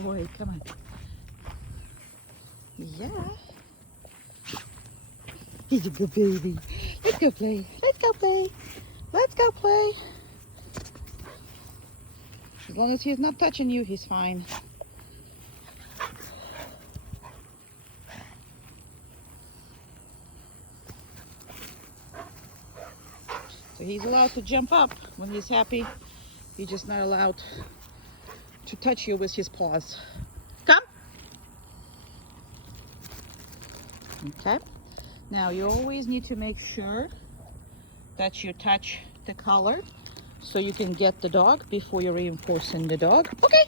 boy. Come on. Yeah. He's a good baby. Let's go play. Let's go play. Let's go play. As long as he's not touching you, he's fine. So he's allowed to jump up when he's happy. He's just not allowed to touch you with his paws. Come. Okay. Now you always need to make sure that you touch the collar so you can get the dog before you're reinforcing the dog. Okay.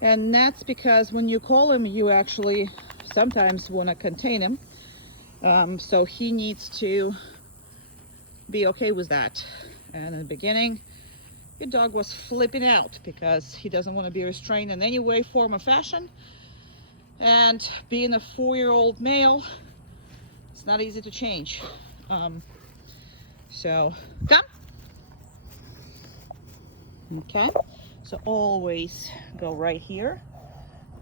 And that's because when you call him, you actually sometimes want to contain him. So he needs to be okay with that. And in the beginning, your dog was flipping out because he doesn't want to be restrained in any way, form, or fashion. And being a 4-year-old male, it's not easy to change. So, come. Okay. So always go right here.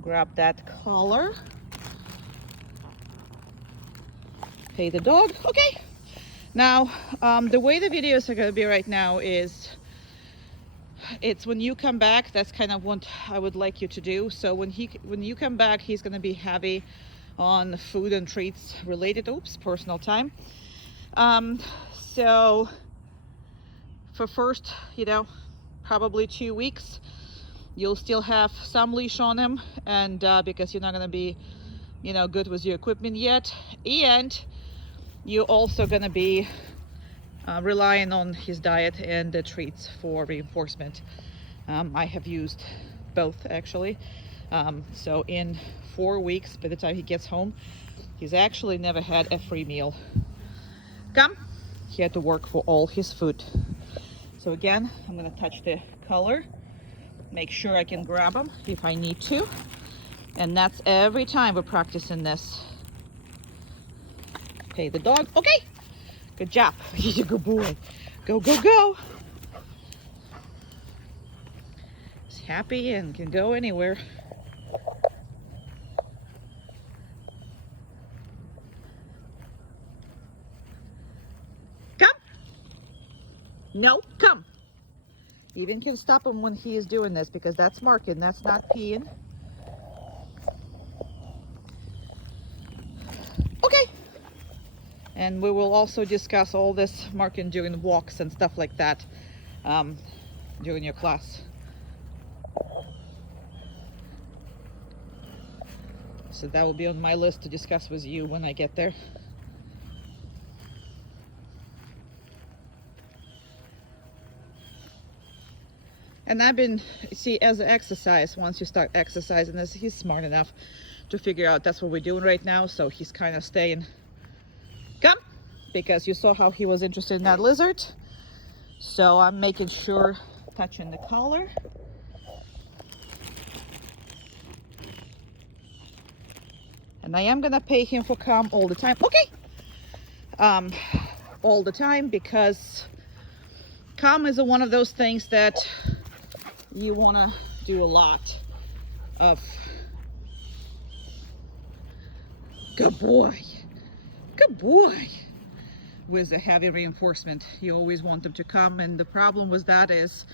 Grab that collar. Pay the dog. Okay. Now, the way the videos are going to be right now is, it's when you come back, that's kind of what I would like you to do. So when you come back, he's going to be heavy on food and treats related, personal time. So for first, probably 2 weeks, you'll still have some leash on him, and because you're not going to be, good with your equipment yet, and you're also going to be relying on his diet and the treats for reinforcement. I have used both actually. So in 4 weeks, by the time he gets home, he's actually never had a free meal. Come. He had to work for all his food. So again, I'm going to touch the collar, make sure I can grab him if I need to. And that's every time we're practicing this. Pay the dog. Okay. Good job. He's a good boy. Go, go, go. He's happy and can go anywhere. Come. No, come. Even can stop him when he is doing this, because that's marking. That's not peeing. Okay. And we will also discuss all this marking during walks and stuff like that during your class. So that will be on my list to discuss with you when I get there. And I've been, as an exercise, once you start exercising this, he's smart enough to figure out that's what we're doing right now. So he's kind of staying. Come, because you saw how he was interested in that lizard. So I'm making sure, touching the collar. And I am gonna pay him for calm all the time. Okay. All the time, because calm is one of those things that you wanna do a lot of. Good boy. Good boy. With a heavy reinforcement, you always want them to come, and the problem with that is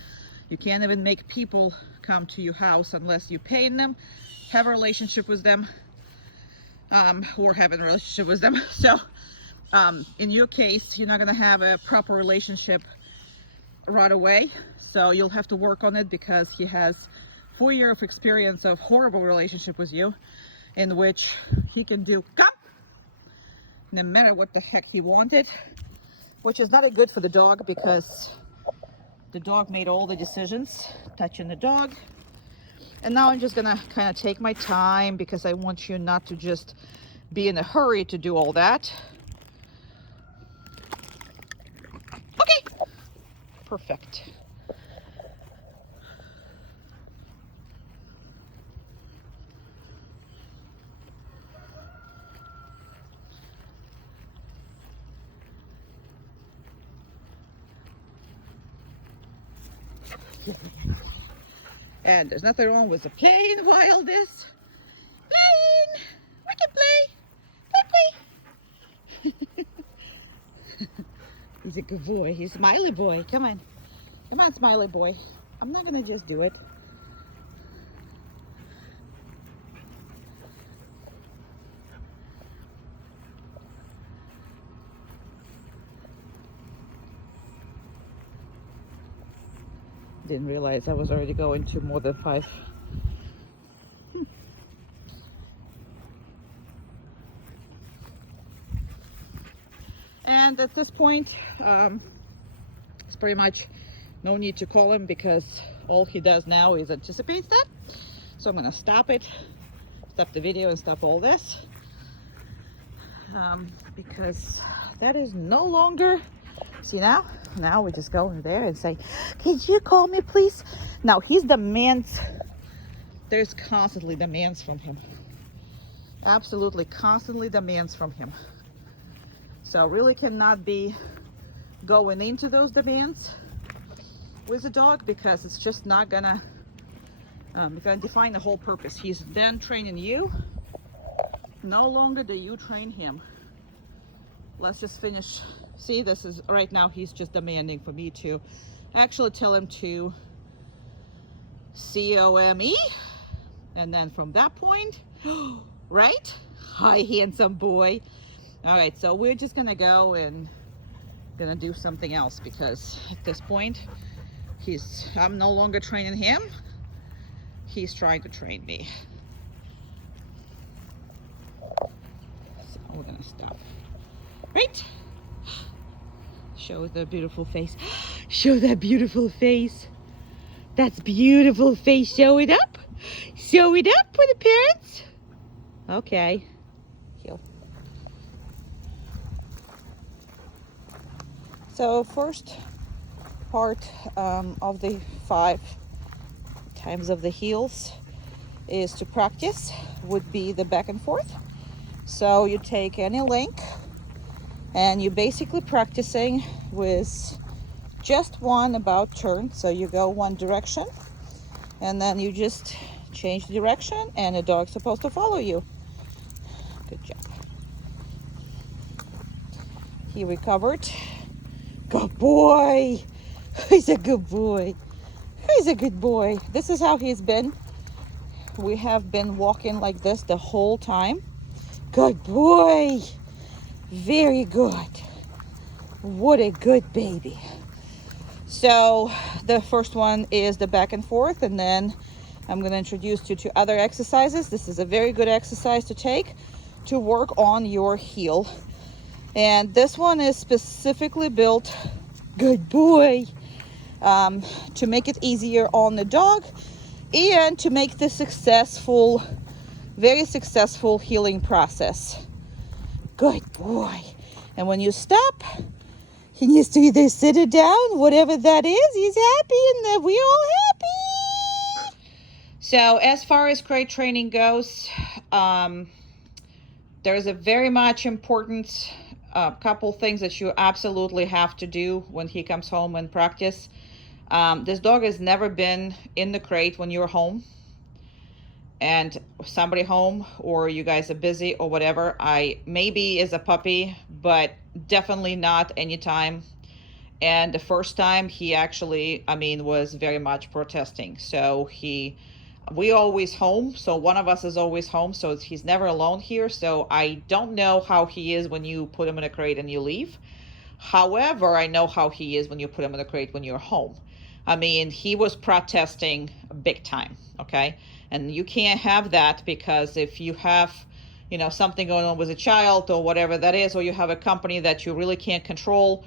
you can't even make people come to your house unless you're paying them, have a relationship with them, or having a relationship with them. So in your case, you're not going to have a proper relationship right away, so you'll have to work on it, because he has 4 years of experience of horrible relationship with you, in which he can do come no matter what the heck he wanted, which is not a good for the dog, because the dog made all the decisions, touching the dog. And now I'm just gonna kind of take my time, because I want you not to just be in a hurry to do all that. Okay, perfect. And there's nothing wrong with the playing while this. Playing! We can play! Play, play! He's a good boy. He's a smiley boy. Come on. Come on, smiley boy. I'm not gonna just do it. Didn't realize I was already going to more than 5. And at this point, it's pretty much no need to call him because all he does now is anticipates that. So I'm gonna stop it, stop the video and stop all this. Because that is no longer, see now we just go in there and say, could you call me please? Now he's demands, there's constantly demands from him. Absolutely constantly demands from him. So really cannot be going into those demands with a dog because it's just not gonna, define the whole purpose. He's then training you. No longer do you train him. Let's just finish. See, this is right now he's just demanding for me to actually tell him to COME. And then from that point, right? Hi, handsome boy. All right, so we're just gonna go and gonna do something else because at this point, I'm no longer training him. He's trying to train me. So we're gonna stop. Right? Show the beautiful face. Show that beautiful face. That's beautiful face. Show it up. Show it up for the parents. Okay. Heel. So first part of the 5 times of the heels is to practice would be the back and forth. So you take any link and you're basically practicing with just one about turn. So you go one direction and then you just change the direction and the dog's supposed to follow you. Good job. He recovered. Good boy. He's a good boy. He's a good boy. This is how he's been. We have been walking like this the whole time. Good boy. Very good. What a good baby. So the first one is the back and forth, and then I'm going to introduce you to other exercises. This is a very good exercise to take to work on your heel. And this one is specifically built, good boy, to make it easier on the dog and to make the successful, very successful healing process. Good boy. And when you stop, he needs to either sit it down, whatever that is, he's happy and we're all happy. So as far as crate training goes, there's a very much important couple things that you absolutely have to do when he comes home and practice. This dog has never been in the crate when you're home and somebody home or you guys are busy or whatever. Maybe as a puppy, but definitely not anytime. And the first time he actually, was very much protesting. So we always home. So one of us is always home. So he's never alone here. So I don't know how he is when you put him in a crate and you leave. However, I know how he is when you put him in a crate when you're home. He was protesting big time. Okay. And you can't have that because if you have, something going on with a child or whatever that is, or you have a company that you really can't control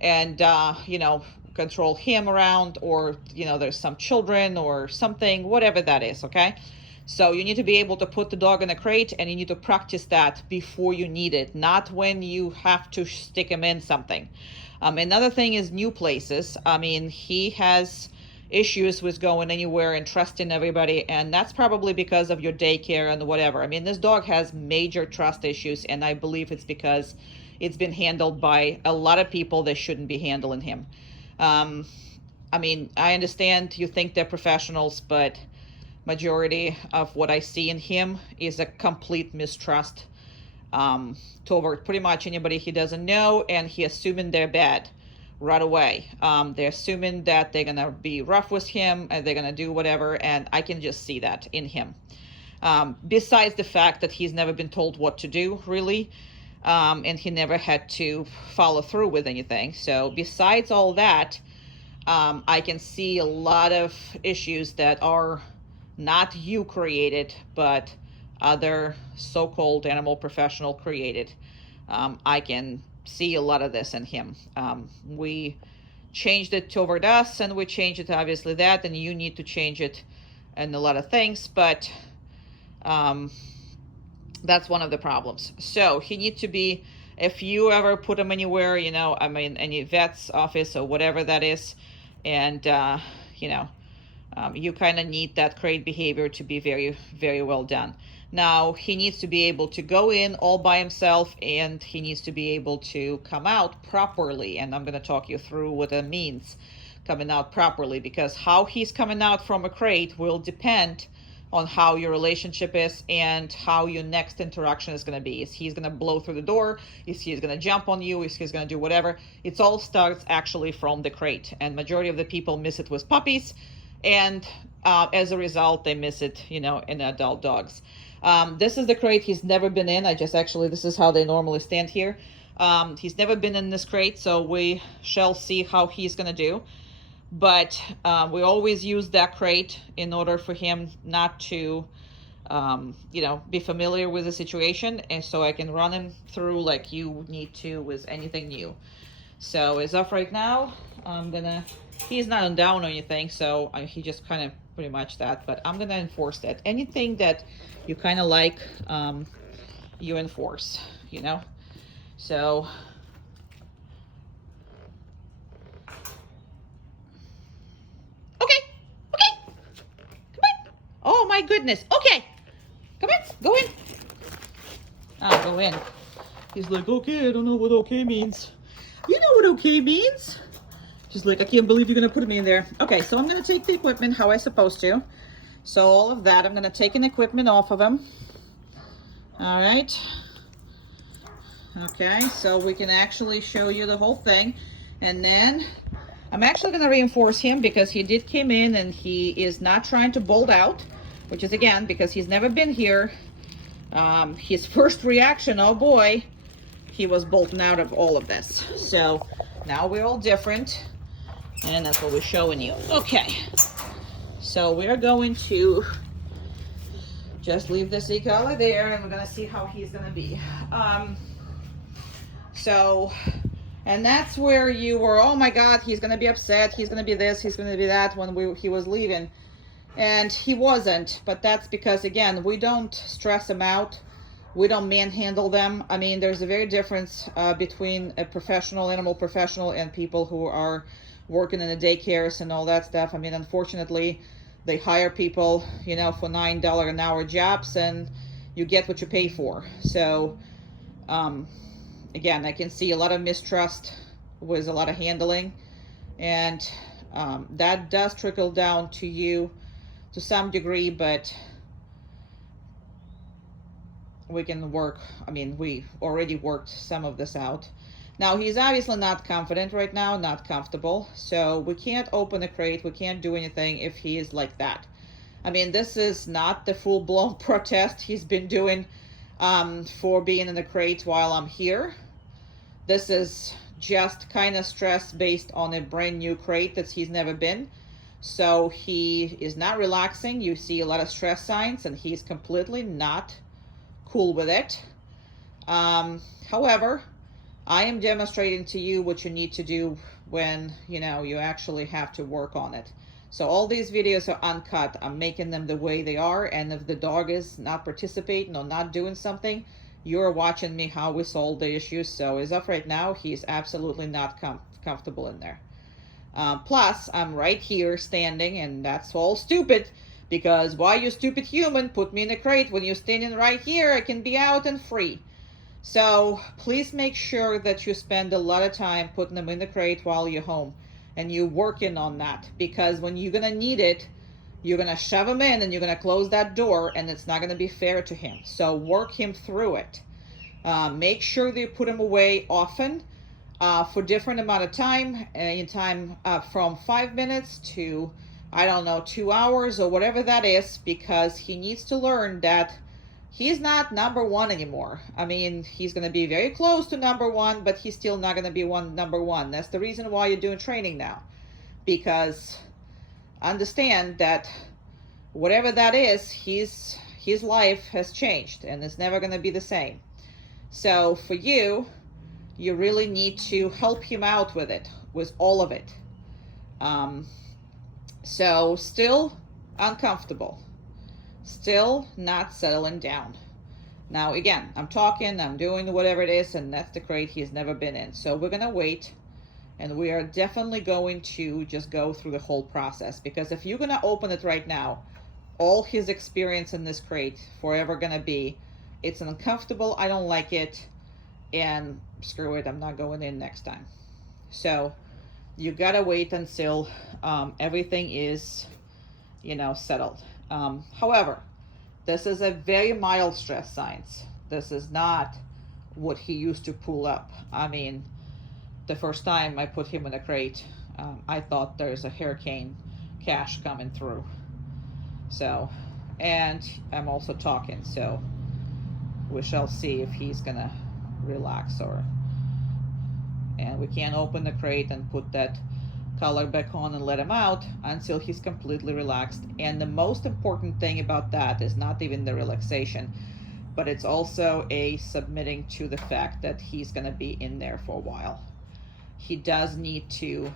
and, control him around, or, there's some children or something, whatever that is. Okay. So you need to be able to put the dog in a crate and you need to practice that before you need it, not when you have to stick him in something. Another thing is new places. He has issues with going anywhere and trusting everybody, and that's probably because of your daycare and whatever. This dog has major trust issues, and I believe it's because it's been handled by a lot of people that shouldn't be handling him. I mean, I understand you think they're professionals, but majority of what I see in him is a complete mistrust toward pretty much anybody he doesn't know, and he assuming they're bad right away. They're assuming that they're gonna be rough with him and they're gonna do whatever, and I can just see that in him. Besides the fact that he's never been told what to do, really, and he never had to follow through with anything. So besides all that, I can see a lot of issues that are not you created, but other so-called animal professional created. I can see a lot of this in him. We changed it toward us, and we changed it obviously that, and you need to change it in a lot of things, but that's one of the problems. So he needs to be, if you ever put him anywhere, you know, I mean, any vet's office or whatever that is, and you know, you kind of need that crate behavior to be very, very well done. Now, he needs to be able to go in all by himself, and he needs to be able to come out properly. And I'm going to talk you through what that means, coming out properly, because how he's coming out from a crate will depend on how your relationship is and how your next interaction is going to be. Is he's going to blow through the door? Is he's going to jump on you? Is he's going to do whatever? It all starts actually from the crate, and majority of the people miss it with puppies, and as a result, they miss it, you know, in adult dogs. This is the crate he's never been in. This is how they normally stand here. He's never been in this crate, so we shall see how he's going to do. But we always use that crate in order for him not to, you know, be familiar with the situation, and so I can run him through like you need to with anything new. So as of right now, he's not on down or anything, so he just kind of pretty much that, but I'm gonna enforce that. Anything that you kind of like, you enforce, you know? So oh my goodness. Okay. Come on. Go in. I'll go in. He's like, okay, I don't know what okay means. You know what okay means? She's like, I can't believe you're going to put me in there. Okay, so I'm going to take the equipment how I'm supposed to. So all of that, I'm going to take an equipment off of him. All right. Okay, so we can actually show you the whole thing. And then I'm actually going to reinforce him because he did come in and he is not trying to bolt out, which is again because he's never been here. His first reaction, oh boy, he was bolting out of all of this. So now we're all different, and that's what we're showing you. Okay, so we're going to just leave this e-collar there, and we're going to see how he's going to be. And that's where you were, oh my God, he's going to be upset, he's going to be this, he's going to be that, when he was leaving. And he wasn't, but that's because, again, we don't stress them out. We don't manhandle them. I mean, there's a very difference between a professional, animal professional, and people who are working in the daycares and all that stuff. I mean, unfortunately, they hire people, you know, for $9 an hour jobs, and you get what you pay for. So, again, I can see a lot of mistrust with a lot of handling, and that does trickle down to you to some degree, but we can work. I mean, we already worked some of this out. Now, he's obviously not confident right now, not comfortable, so we can't open the crate, we can't do anything if he is like that. I mean, this is not the full-blown protest he's been doing for being in the crate while I'm here. This is just kind of stress based on a brand new crate that he's never been. So he is not relaxing. You see a lot of stress signs, and he's completely not cool with it. However, I am demonstrating to you what you need to do when, you know, you actually have to work on it. So all these videos are uncut. I'm making them the way they are, and if the dog is not participating or not doing something, you're watching me how we solve the issues. So as of right now, he's absolutely not comfortable in there. Plus, I'm right here standing, and that's all stupid, because why, you stupid human, put me in a crate when you're standing right here? I can be out and free. So please make sure that you spend a lot of time putting them in the crate while you're home. and you're working on that, because when you're gonna need it, you're gonna shove him in and you're gonna close that door, and it's not gonna be fair to him. So work him through it. Make sure that you put him away often, for different amount of time, from 5 minutes to, I don't know, 2 hours or whatever that is, because he needs to learn that he's not number one anymore. I mean, he's going to be very close to number one, but he's still not going to be number one. That's the reason why you're doing training now, because understand that whatever that is, his life has changed and it's never going to be the same. So for you, you really need to help him out with it, with all of it. So still uncomfortable, still not settling down. Now again, I'm doing whatever it is, and that's the crate he's never been in. So we're gonna wait, and we are definitely going to just go through the whole process, because if you're gonna open it right now, all his experience in this crate forever gonna be, it's uncomfortable, I don't like it, and screw it, I'm not going in next time. So you gotta wait until everything is, settled. However, this is a very mild stress signs. This is not what he used to pull up. I mean, the first time I put him in a crate, I thought there's a hurricane cash coming through. So, and I'm also talking, so we shall see if he's gonna relax and we can't open the crate and put that collar back on and let him out until he's completely relaxed. And the most important thing about that is not even the relaxation, but it's also a submitting to the fact that he's going to be in there for a while. He does need to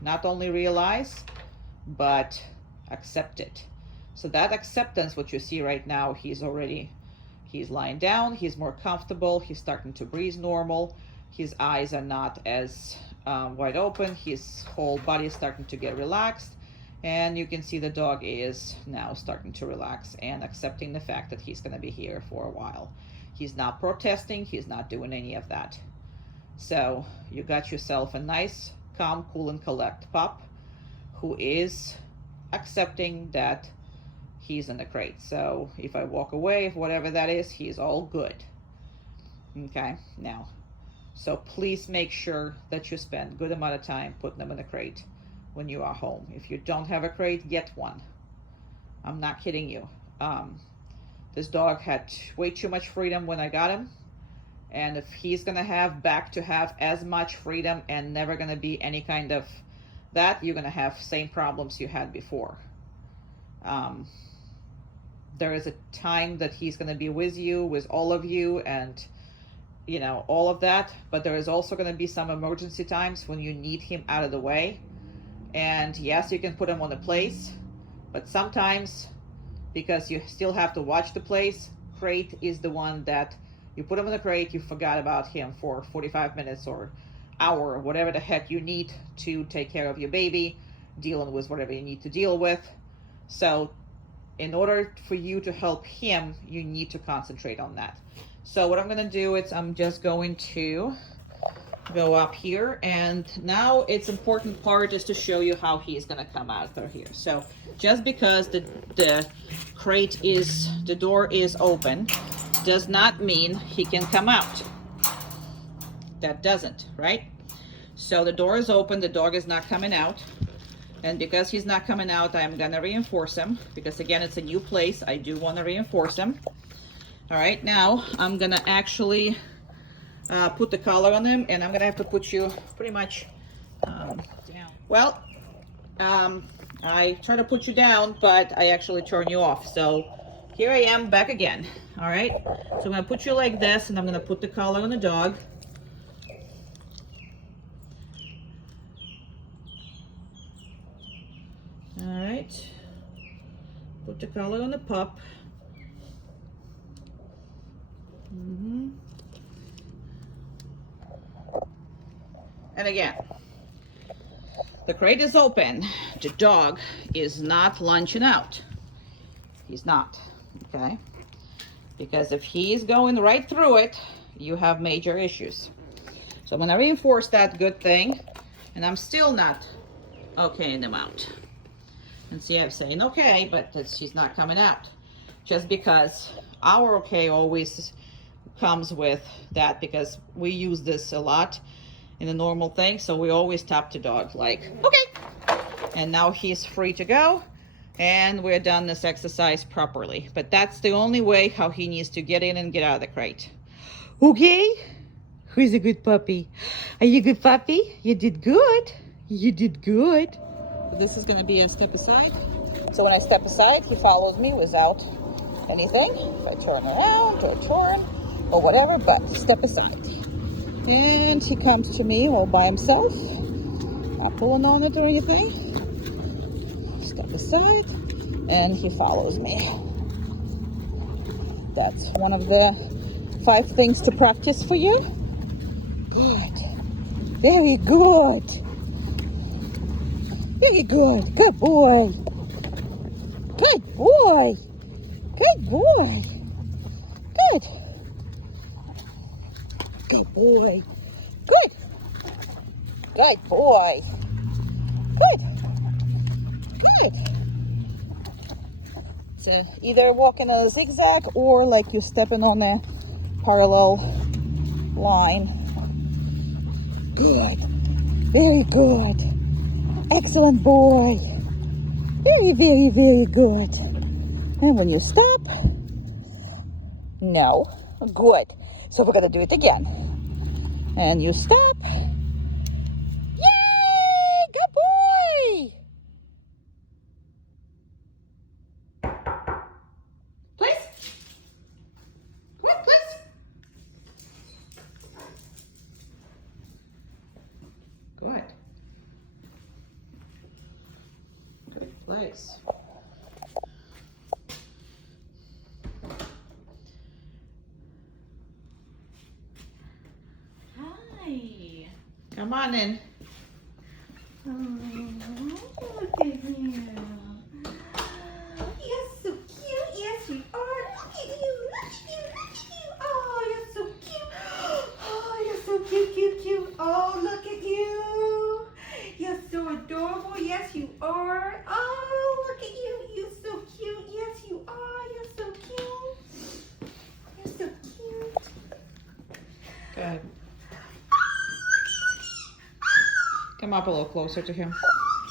not only realize, but accept it. So that acceptance, what you see right now, he's lying down, he's more comfortable, he's starting to breathe normal, his eyes are not as wide open, his whole body is starting to get relaxed, and you can see the dog is now starting to relax and accepting the fact that he's going to be here for a while. He's not protesting, he's not doing any of that. So you got yourself a nice, calm, cool, and collect pup who is accepting that he's in the crate. So if I walk away, whatever that is, he's all good. Okay, now, so please make sure that you spend a good amount of time putting them in the crate when you are home. If you don't have a crate, get one. I'm not kidding you. This dog had way too much freedom when I got him, and if he's gonna have as much freedom and never gonna be any kind of that, you're gonna have same problems you had before. There is a time that he's gonna be with you, with all of you, and all of that, but there is also going to be some emergency times when you need him out of the way. And yes, you can put him on the place, but sometimes, because you still have to watch the place, crate is the one that you put him in the crate, you forgot about him for 45 minutes or hour or whatever the heck you need to take care of your baby, dealing with whatever you need to deal with. So in order for you to help him, you need to concentrate on that. So what I'm going to do is I'm just going to go up here, and now it's important part is to show you how he's going to come out of here. So just because the door is open does not mean he can come out. That doesn't, right? So the door is open, the dog is not coming out. And because he's not coming out, I'm going to reinforce him, because again, it's a new place. I do want to reinforce him. All right, now I'm gonna actually put the collar on him, and I'm gonna have to put you pretty much down. Well, I try to put you down, but I actually turn you off. So here I am back again. All right, so I'm gonna put you like this, and I'm gonna put the collar on the dog. All right, put the collar on the pup. And again, the crate is open. The dog is not lunching out. He's not, okay? Because if he's going right through it, you have major issues. So I'm gonna reinforce that good thing, and I'm still not okaying them out. And see, I'm saying okay, but she's not coming out. Just because our okay always comes with that, because we use this a lot in a normal thing. So we always tap the dog like, okay. And now he's free to go. And we're done this exercise properly. But that's the only way how he needs to get in and get out of the crate. Okay? Who's a good puppy? Are you a good puppy? You did good. You did good. This is going to be a step aside. So when I step aside, he follows me without anything. If I turn around or turn or whatever, but step aside. And he comes to me all by himself. Not pulling on it or anything. Step aside, and he follows me. That's one of the 5 things to practice for you. Good. Very good. Very good. Good boy. Good boy. Good boy. Good. Good boy. Good. Good boy. Good. Good. So either walking a zigzag or like you're stepping on a parallel line. Good. Very good. Excellent boy. Very, very, very good. And when you stop, no. Good. So we're going to do it again. And you stop. Yay! Good boy! Please? What, please? Good. Good place. Hi. Come on in. Oh, look at you. You're so cute. Yes, you are. Look at you. Look at you. Look at you. Oh, you're so cute. Oh, you're so cute, cute, cute. Oh, look at you. You're so adorable. Yes, you are. Oh, look at you. You're so cute. Yes, you are. You're so cute. You're so cute. Good. Come up a little closer to him. Oh,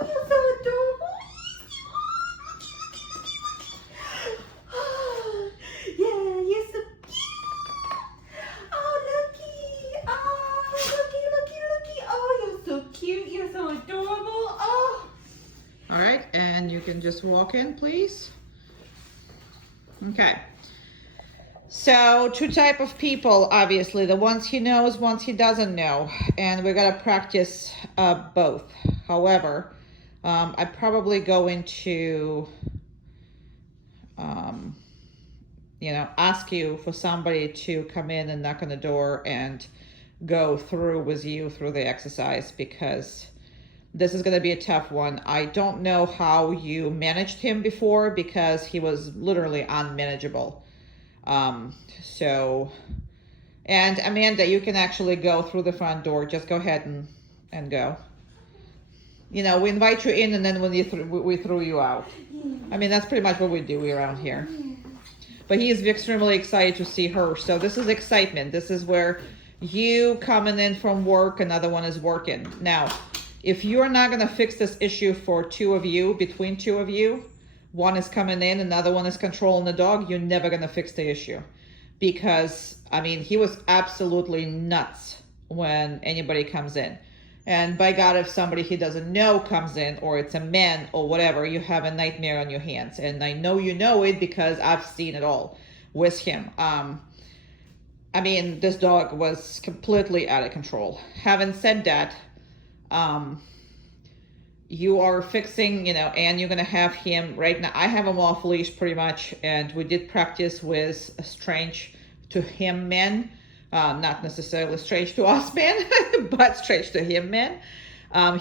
you're so adorable. Oh, yeah, you're so cute. Oh, looky. Oh, looky. Oh, you're so cute. You're so adorable. Oh. All right, and you can just walk in, please. Okay. So 2 type of people, obviously, the ones he knows, ones he doesn't know, and we're gonna practice both. However, I probably going to, ask you for somebody to come in and knock on the door and go through with you through the exercise, because this is going to be a tough one. I don't know how you managed him before, because he was literally unmanageable. And Amanda, you can actually go through the front door. Just go ahead and go. We invite you in, and then when we throw you out. I mean, that's pretty much what we do around here. But he is extremely excited to see her. So this is excitement. This is where you coming in from work, another one is working. Now, if you're not going to fix this issue for 2 of you, between 2 of you, one is coming in, another one is controlling the dog, you're never going to fix the issue. Because, I mean, he was absolutely nuts when anybody comes in. And by God, if somebody he doesn't know comes in, or it's a man or whatever, you have a nightmare on your hands. And I know you know it, because I've seen it all with him. I mean, this dog was completely out of control. Having said that, you are fixing, and you're going to have him right now. I have him off leash pretty much, and we did practice with strange to him men, not necessarily strange to us men, but strange to him men.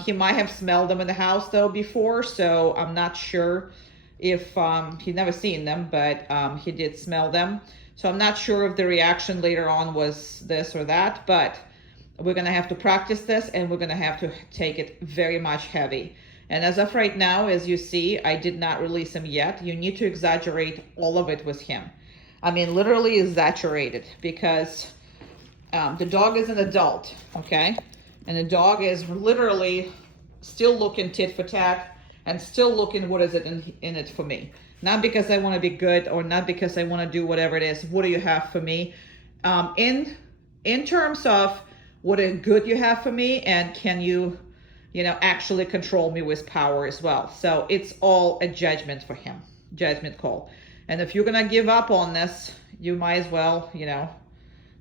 He might have smelled them in the house though before, so I'm not sure if he'd never seen them, but he did smell them. So I'm not sure if the reaction later on was this or that, but we're gonna have to practice this, and we're gonna have to take it very much heavy. And as of right now, as you see, I did not release him yet. You need to exaggerate all of it with him. I mean, literally exaggerated, because the dog is an adult, okay? And the dog is literally still looking tit for tat and still looking, what is it in it for me? Not because I want to be good, or not because I want to do whatever it is. What do you have for me? In terms of what a good you have for me, and can you actually control me with power as well. So it's all a judgment for him, judgment call. And if you're gonna give up on this, you might as well,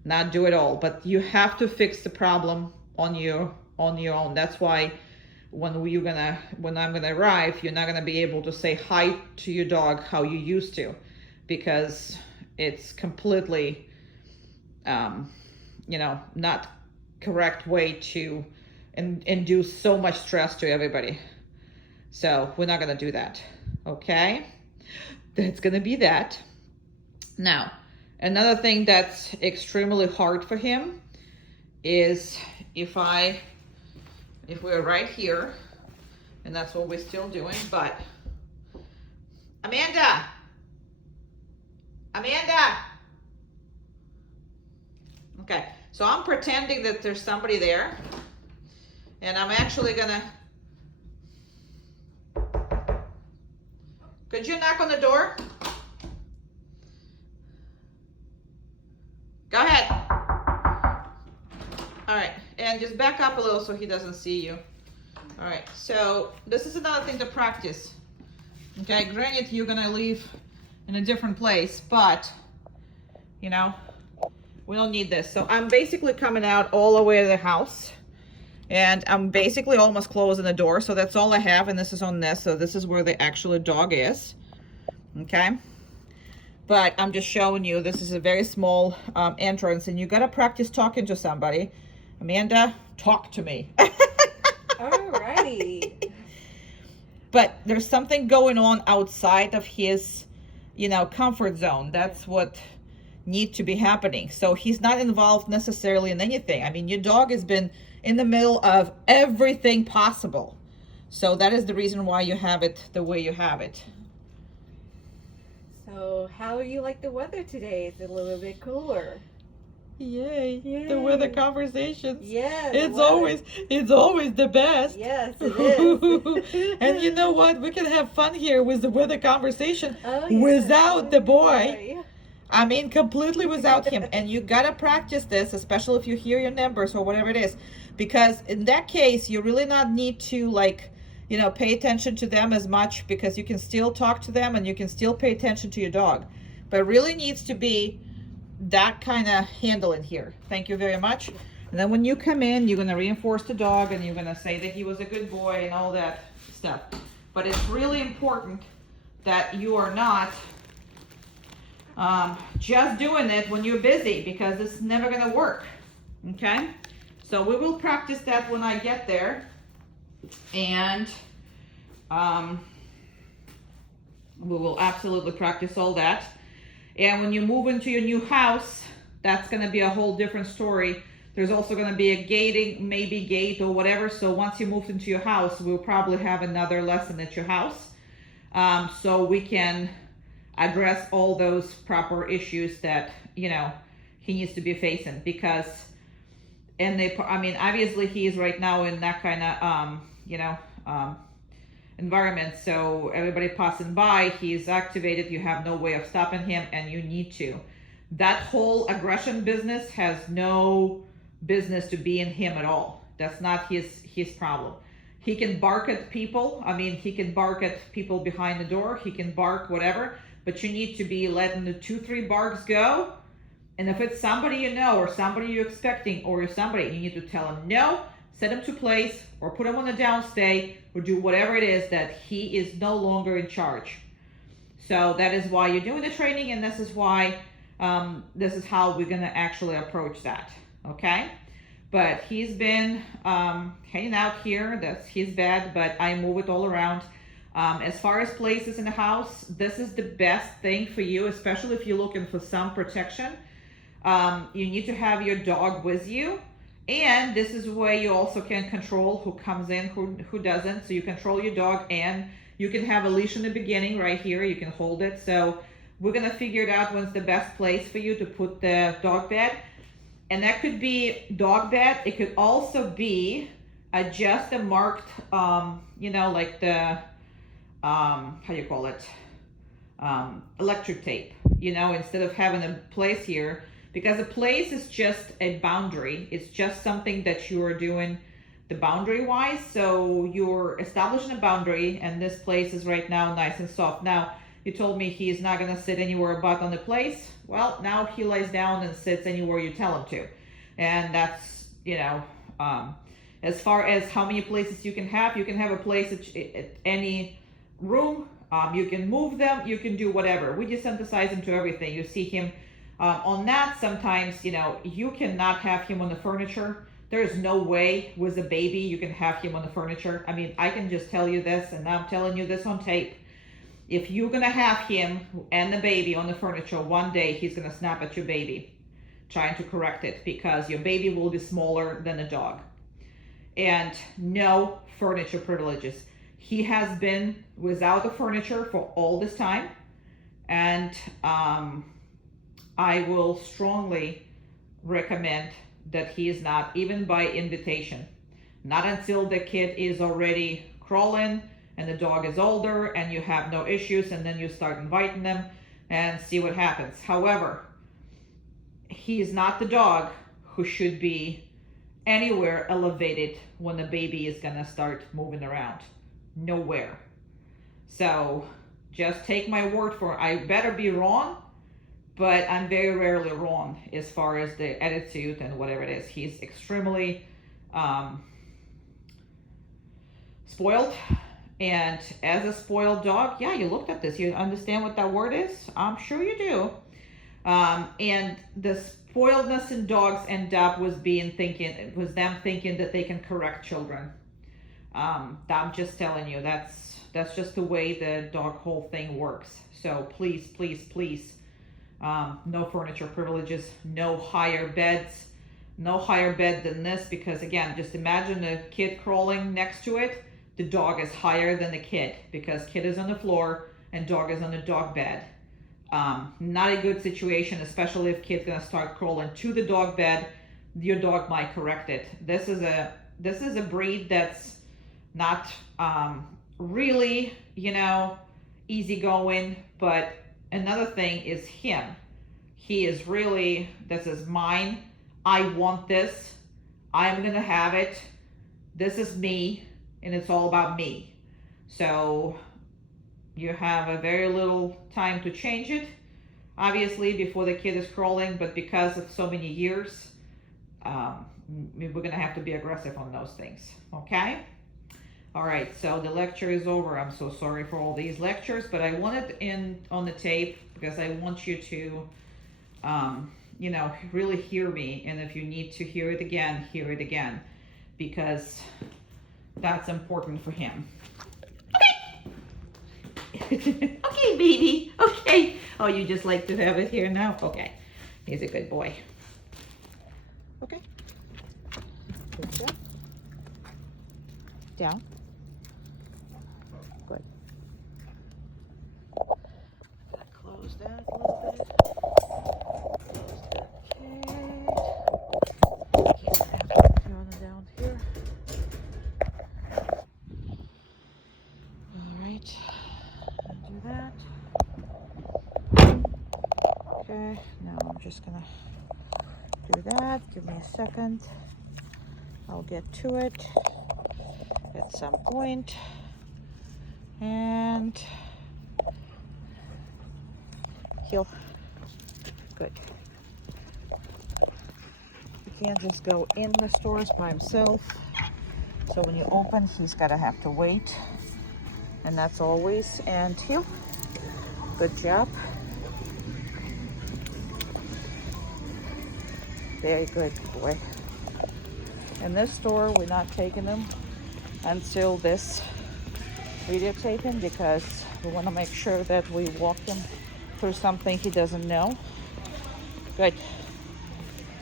not do it all. But you have to fix the problem on your own. That's why when I'm gonna arrive, you're not gonna be able to say hi to your dog how you used to, because it's completely, not correct way to induce so much stress to everybody. So we're not gonna do that, okay? That's gonna be that. Now, another thing that's extremely hard for him is if we're right here, and that's what we're still doing, but Amanda! Okay, so I'm pretending that there's somebody there, and I'm actually gonna, could you knock on the door? Go ahead. All right, and just back up a little so he doesn't see you. All right, so this is another thing to practice. Okay, granted, you're gonna leave in a different place, but we don't need this. So I'm basically coming out all the way to the house, and I'm basically almost closing the door. So that's all I have, and this is on this. So this is where the actual dog is, okay? But I'm just showing you, this is a very small entrance, and you gotta practice talking to somebody. Amanda, talk to me. Alrighty. But there's something going on outside of his, comfort zone. That's what needs to be happening. So he's not involved necessarily in anything. I mean, your dog has been in the middle of everything possible. So that is the reason why you have it the way you have it. So how do you like the weather today? It's a little bit cooler. Yay. Yay. The weather conversations. Yeah. It's always the best. Yes, it is. And you know what? We can have fun here with the weather conversation Yeah. without the boy. I mean, completely without him. And you gotta practice this, especially if you hear your numbers or whatever it is, because in that case, you really not need to pay attention to them as much, because you can still talk to them and you can still pay attention to your dog. But it really needs to be that kind of handling here. Thank you very much. And then when you come in, you're going to reinforce the dog, and you're going to say that he was a good boy and all that stuff. But it's really important that you are not just doing it when you're busy, because it's never going to work. Okay? So we will practice that when I get there. And we will absolutely practice all that. And when you move into your new house, that's going to be a whole different story. There's also going to be a gate or whatever. So once you move into your house, we'll probably have another lesson at your house. So we can address all those proper issues that, he needs to be facing, because, obviously he is right now in that kind of, environment. So everybody passing by, he's activated. You have no way of stopping him, and you need to. That whole aggression business has no business to be in him at all. That's not his problem. He can bark at people. He can bark at people behind the door. He can bark whatever, but you need to be letting the 2-3 barks go. And if it's somebody or somebody you're expecting, or somebody, you need to tell him no, set him to place, or put him on a downstay, or do whatever it is that he is no longer in charge. So that is why you're doing the training, and this is why, this is how we're gonna actually approach that, okay? But he's been hanging out here. That's his bed, but I move it all around. As far as places in the house, this is the best thing for you, especially if you're looking for some protection. You need to have your dog with you. And this is where you also can control who comes in, who doesn't. So you control your dog, and you can have a leash in the beginning right here. You can hold it. So we're going to figure it out when's the best place for you to put the dog bed. And that could be dog bed. It could also be just a marked, like the, how do you call it? Electric tape, instead of having a place here. Because a place is just a boundary. It's just something that you are doing the boundary wise. So you're establishing a boundary, and this place is right now nice and soft. Now, you told me he's not going to sit anywhere but on the place. Well, now he lays down and sits anywhere you tell him to. And that's, as far as how many places you can have a place at any room. You can move them, you can do whatever. We just emphasize him to everything. You see him on that sometimes, you cannot have him on the furniture. There's no way with a baby you can have him on the furniture. I mean, I can just tell you this, and I'm telling you this on tape. If you're going to have him and the baby on the furniture, one day he's going to snap at your baby, trying to correct it, because your baby will be smaller than a dog. And no furniture privileges. He has been without the furniture for all this time. And I will strongly recommend that he is not, even by invitation, not until the kid is already crawling and the dog is older and you have no issues, and then you start inviting them and see what happens. However, he is not the dog who should be anywhere elevated when the baby is gonna start moving around. Nowhere. So just take my word for it. I better be wrong, but I'm very rarely wrong as far as the attitude and whatever it is. He's extremely spoiled. And as a spoiled dog, yeah, you looked at this. You understand what that word is? I'm sure you do. And the spoiledness in dogs end up was them thinking that they can correct children. I'm just telling you, that's just the way the dog whole thing works. So please, please, please, no furniture privileges, no higher beds, no higher bed than this, because again, just imagine a kid crawling next to it. The dog is higher than the kid, because kid is on the floor and dog is on the dog bed. Not a good situation, especially if kid's gonna start crawling to the dog bed. Your dog might correct it. This is a breed that's not really, easygoing. But another thing is him. He is really, this is mine. I want this. I'm gonna have it. This is me, and it's all about me. So you have a very little time to change it, obviously, before the kid is crawling, but because of so many years, we're gonna have to be aggressive on those things, okay? All right, so the lecture is over. I'm so sorry for all these lectures, but I want it in on the tape because I want you to, really hear me. And if you need to hear it again, because that's important for him. Okay, baby. Okay. Oh, you just like to have it here now? Okay. He's a good boy. Okay. Good job. Down. Good. Close that a little bit. Close that cage. Turn it down here. All right. Do that. Okay. Now I'm just gonna do that. Give me a second. I'll get to it at some point. And heel. Good. You can't just go in the stores by himself. So when you open, he's gotta have to wait. And that's always. And heel. Good job. Very good boy. In this store, we're not taking them until this videotaping because we want to make sure that we walk him through something he doesn't know. Good.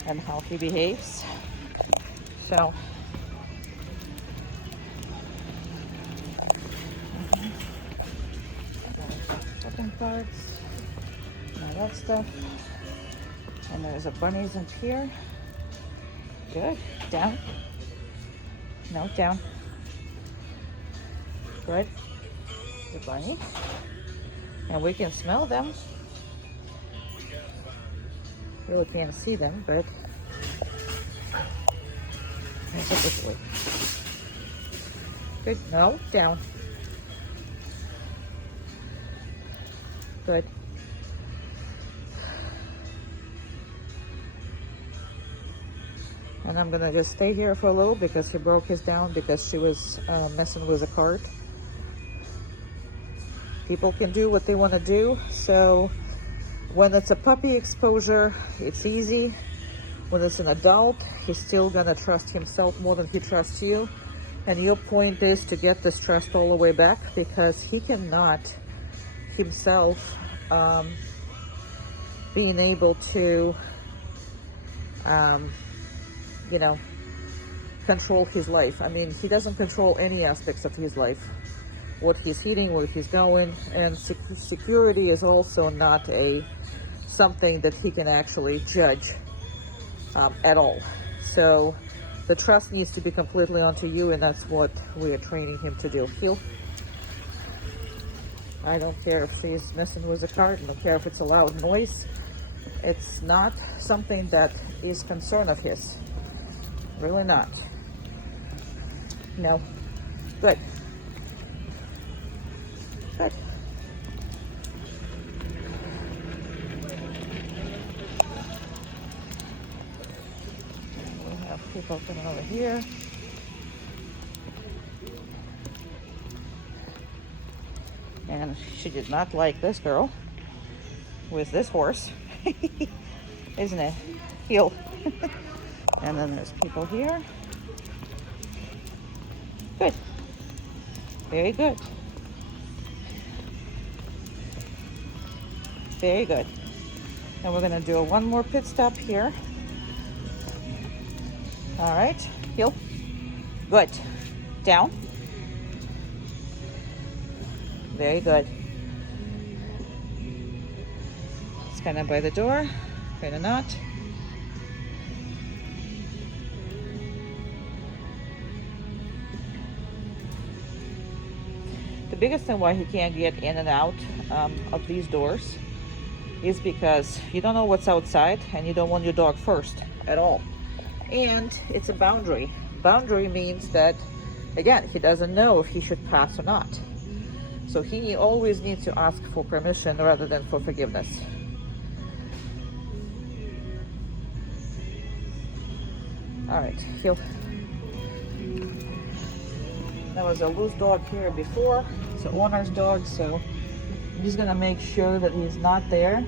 And how he behaves. So shopping carts, all that stuff. And there's a bunnies in here. Good. Down. No, down. Good. The bunny. And we can smell them. Really can't see them, but there's a good way. Good. No, down. Good. And I'm gonna just stay here for a little because he broke his down because she was messing with a cart. People can do what they want to do. So when it's a puppy exposure, it's easy. When it's an adult, he's still gonna trust himself more than he trusts you. And your point is to get this trust all the way back because he cannot himself being able to you know, control his life. I mean, he doesn't control any aspects of his life. What he's eating, where he's going, and security is also not something that he can actually judge at all. So the trust needs to be completely onto you, and that's what we are training him to do. Heel. I don't care if she's messing with the cart. I don't care if it's a loud noise. It's not something that is concern of his. Really not. No. Good. Good. We have people coming over here. And she did not like this girl with this horse. Isn't it? Heel. And then there's people here. Good. Very good. Very good. And we're gonna do one more pit stop here. All right, heel. Good. Down. Very good. It's kind of by the door, kind of not. The biggest thing why he can't get in and out of these doors is because you don't know what's outside and you don't want your dog first at all. And it's a boundary. Boundary means that, again, he doesn't know if he should pass or not. So he always needs to ask for permission rather than for forgiveness. All right, heel. There was a loose dog here before. It's an owner's dog, so I'm just gonna make sure that he's not there.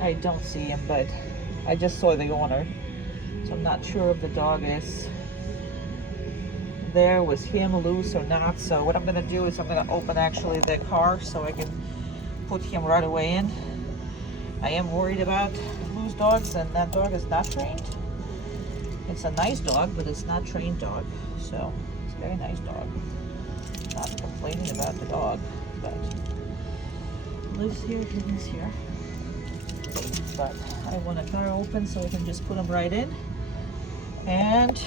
I don't see him, but I just saw the owner, so I'm not sure if the dog is there with him loose or not. So what I'm gonna do is I'm gonna open actually the car so I can put him right away in. I am worried about loose dogs, and that dog is not trained. It's a nice dog, but it's not trained dog. So it's a very nice dog. Not complaining about the dog, but lives here, he lives here. But I want the car open so I can just put him right in. And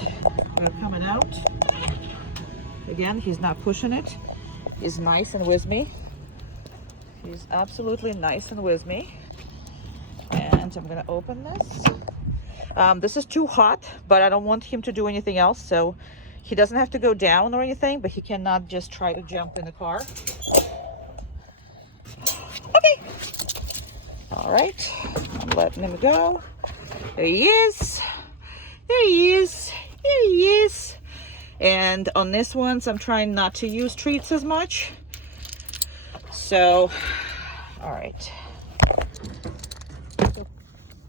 we're coming out. Again, he's not pushing it. He's nice and with me. He's absolutely nice and with me. And I'm gonna open this. This is too hot, but I don't want him to do anything else. So he doesn't have to go down or anything, but he cannot just try to jump in the car. Okay. All right, I'm letting him go. There he is. There he is. There he is. And on this ones, I'm trying not to use treats as much. So, all right.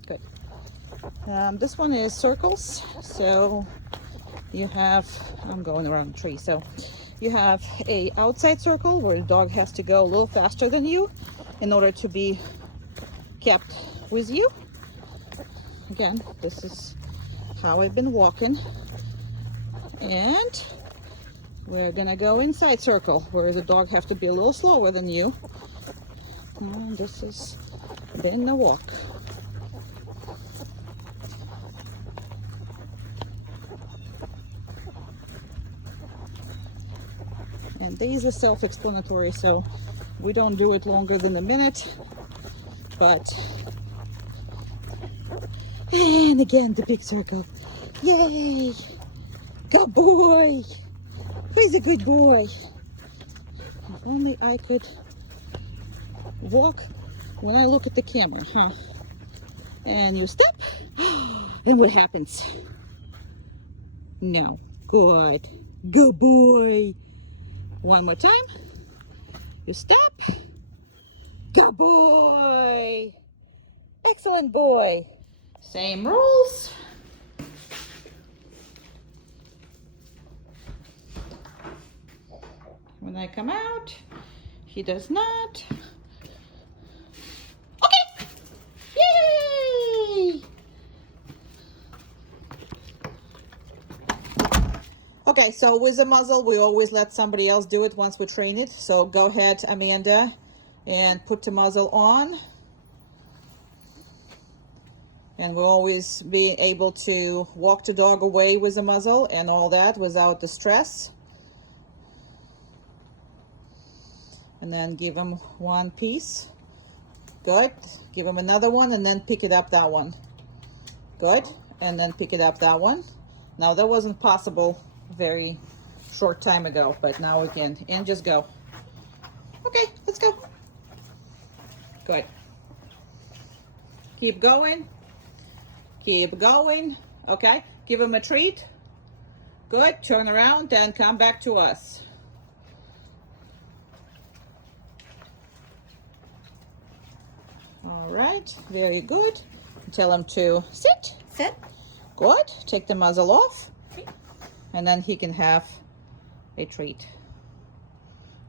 Good. This one is circles. So you have, I'm going around the tree, so you have a outside circle where the dog has to go a little faster than you in order to be kept with you. Again, this is how I've been walking. And we're gonna go inside circle where the dog have to be a little slower than you. And this has been the walk. And these are self-explanatory, so we don't do it longer than a minute. But, and again, the big circle. Yay! Good boy! He's a good boy. If only I could walk when I look at the camera, huh? And you step, and what happens? No. Good. Good boy. One more time. You stop. Good boy. Excellent boy. Same rules. When I come out, he does not. Okay. Yay! Okay, so with the muzzle, we always let somebody else do it once we train it. So go ahead, Amanda, and put the muzzle on. And we'll always be able to walk the dog away with the muzzle and all that without the stress. And then give him one piece. Good. Give him another one and then pick it up that one. Good. And then pick it up that one. Now that wasn't possible very short time ago, but now we can. And just go. Okay, let's go. Good. Keep going. Keep going. Okay, give him a treat. Good. Turn around and come back to us. All right, very good. Tell him to sit. Sit. Good. Take the muzzle off. Okay. And then he can have a treat.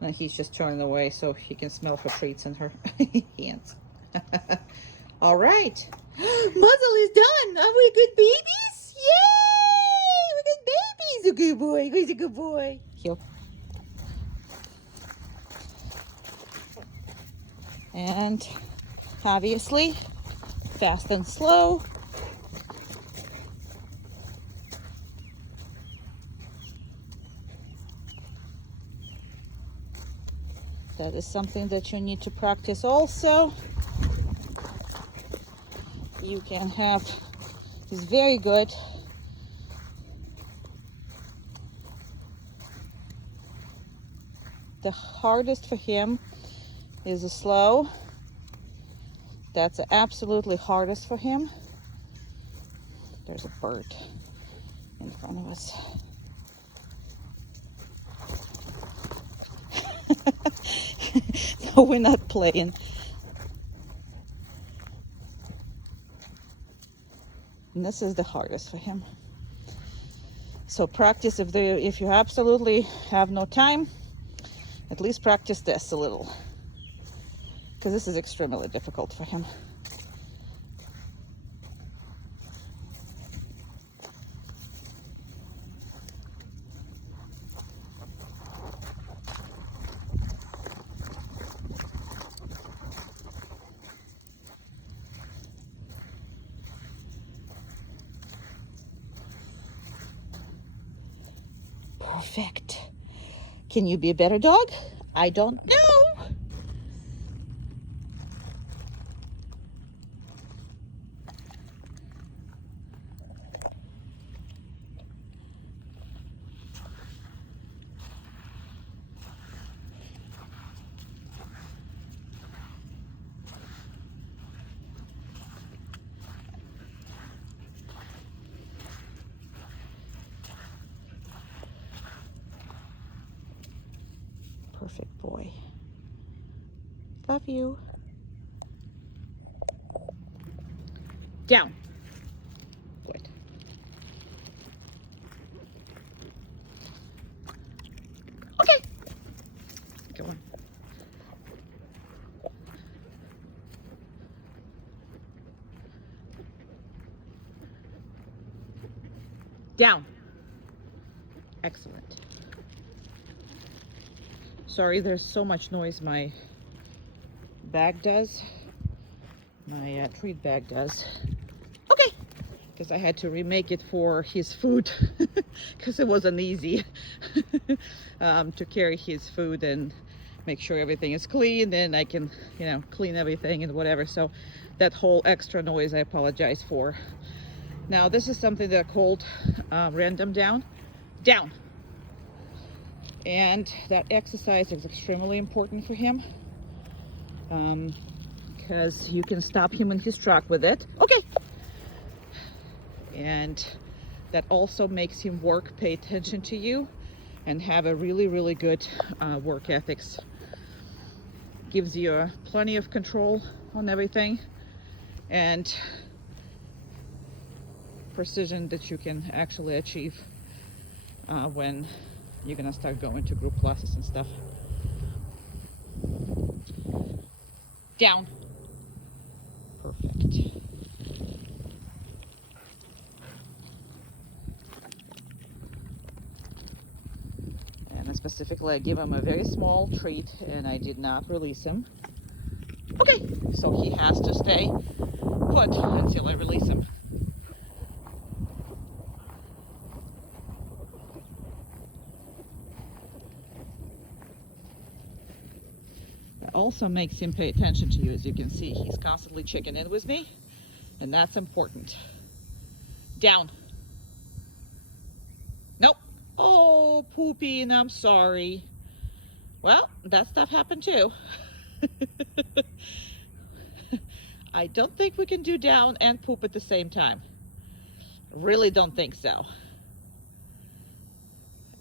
And he's just turning away so he can smell her treats in her hands. All right. Muzzle is done. Are we good babies? Yay! We're good babies. A good boy. He's a good boy. Heel. And obviously, fast and slow. That is something that you need to practice also. You can have, he's very good. The hardest for him is the slow. That's absolutely hardest for him. There's a bird in front of us. No, we're not playing. And this is the hardest for him. So practice if you absolutely have no time, at least practice this a little. Because this is extremely difficult for him. Perfect. Can you be a better dog? I don't know. Perfect boy. Love you. Down. Good. Down. Excellent. Sorry, there's so much noise my bag does. My treat bag does. Okay. Because I had to remake it for his food because it wasn't easy to carry his food and make sure everything is clean, and I can, you know, clean everything and whatever. So that whole extra noise I apologize for. Now this is something that I called random down. And that exercise is extremely important for him because you can stop him in his track with it. Okay. And that also makes him work, pay attention to you, and have a really, really good work ethics. Gives you plenty of control on everything and precision that you can actually achieve when you're gonna start going to group classes and stuff. Down. Perfect. And specifically, I give him a very small treat and I did not release him. Okay, so he has to stay put until I release him. It also makes him pay attention to you. As you can see, he's constantly checking in with me, and that's important. Down. Nope. Oh, pooping, I'm sorry. Well, that stuff happened too. I don't think we can do down and poop at the same time. Really don't think so.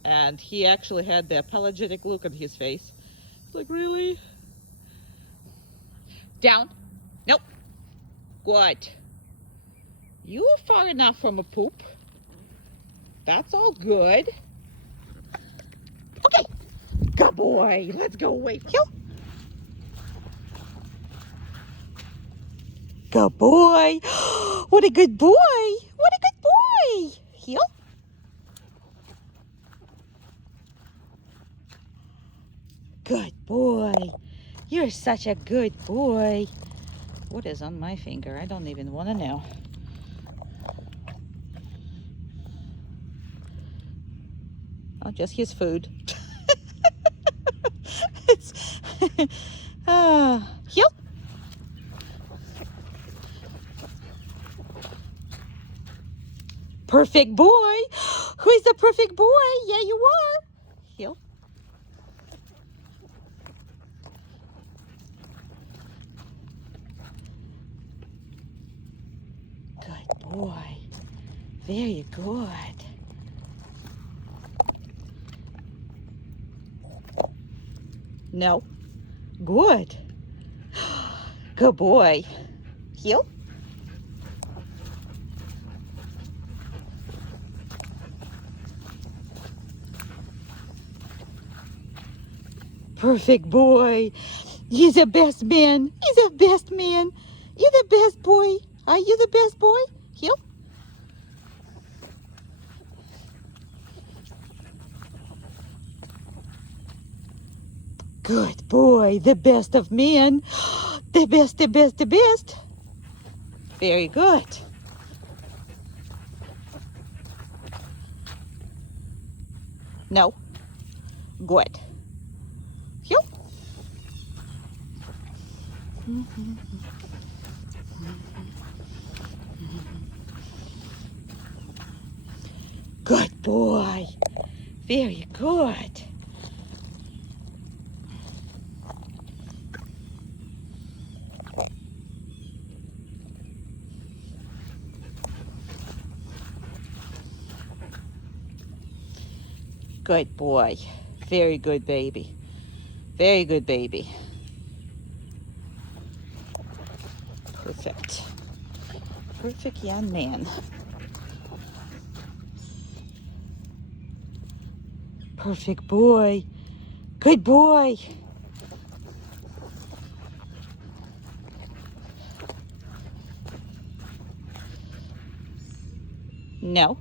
And he actually had the apologetic look on his face. Like, really? Down. Nope. Good. You were far enough from a poop. That's all good. Okay. Good boy. Let's go away from you. Good boy. What a good boy. What a good boy. Heel. Good boy. You're such a good boy. What is on my finger? I don't even want to know. Oh, just his food. It's heel. Perfect boy. Who is the perfect boy? Yeah, you are. Heel. Good boy. Very good. No. Good. Good boy. Heel. Perfect boy. You're the best man. You're the best man. You're the best boy. Are you the best boy? Heel. Good boy. The best of men. The best, the best, the best. Very good. No. Good. Heel. Good boy. Very good. Good boy. Very good baby. Very good baby. Perfect. Perfect young man. Perfect boy. Good boy. No.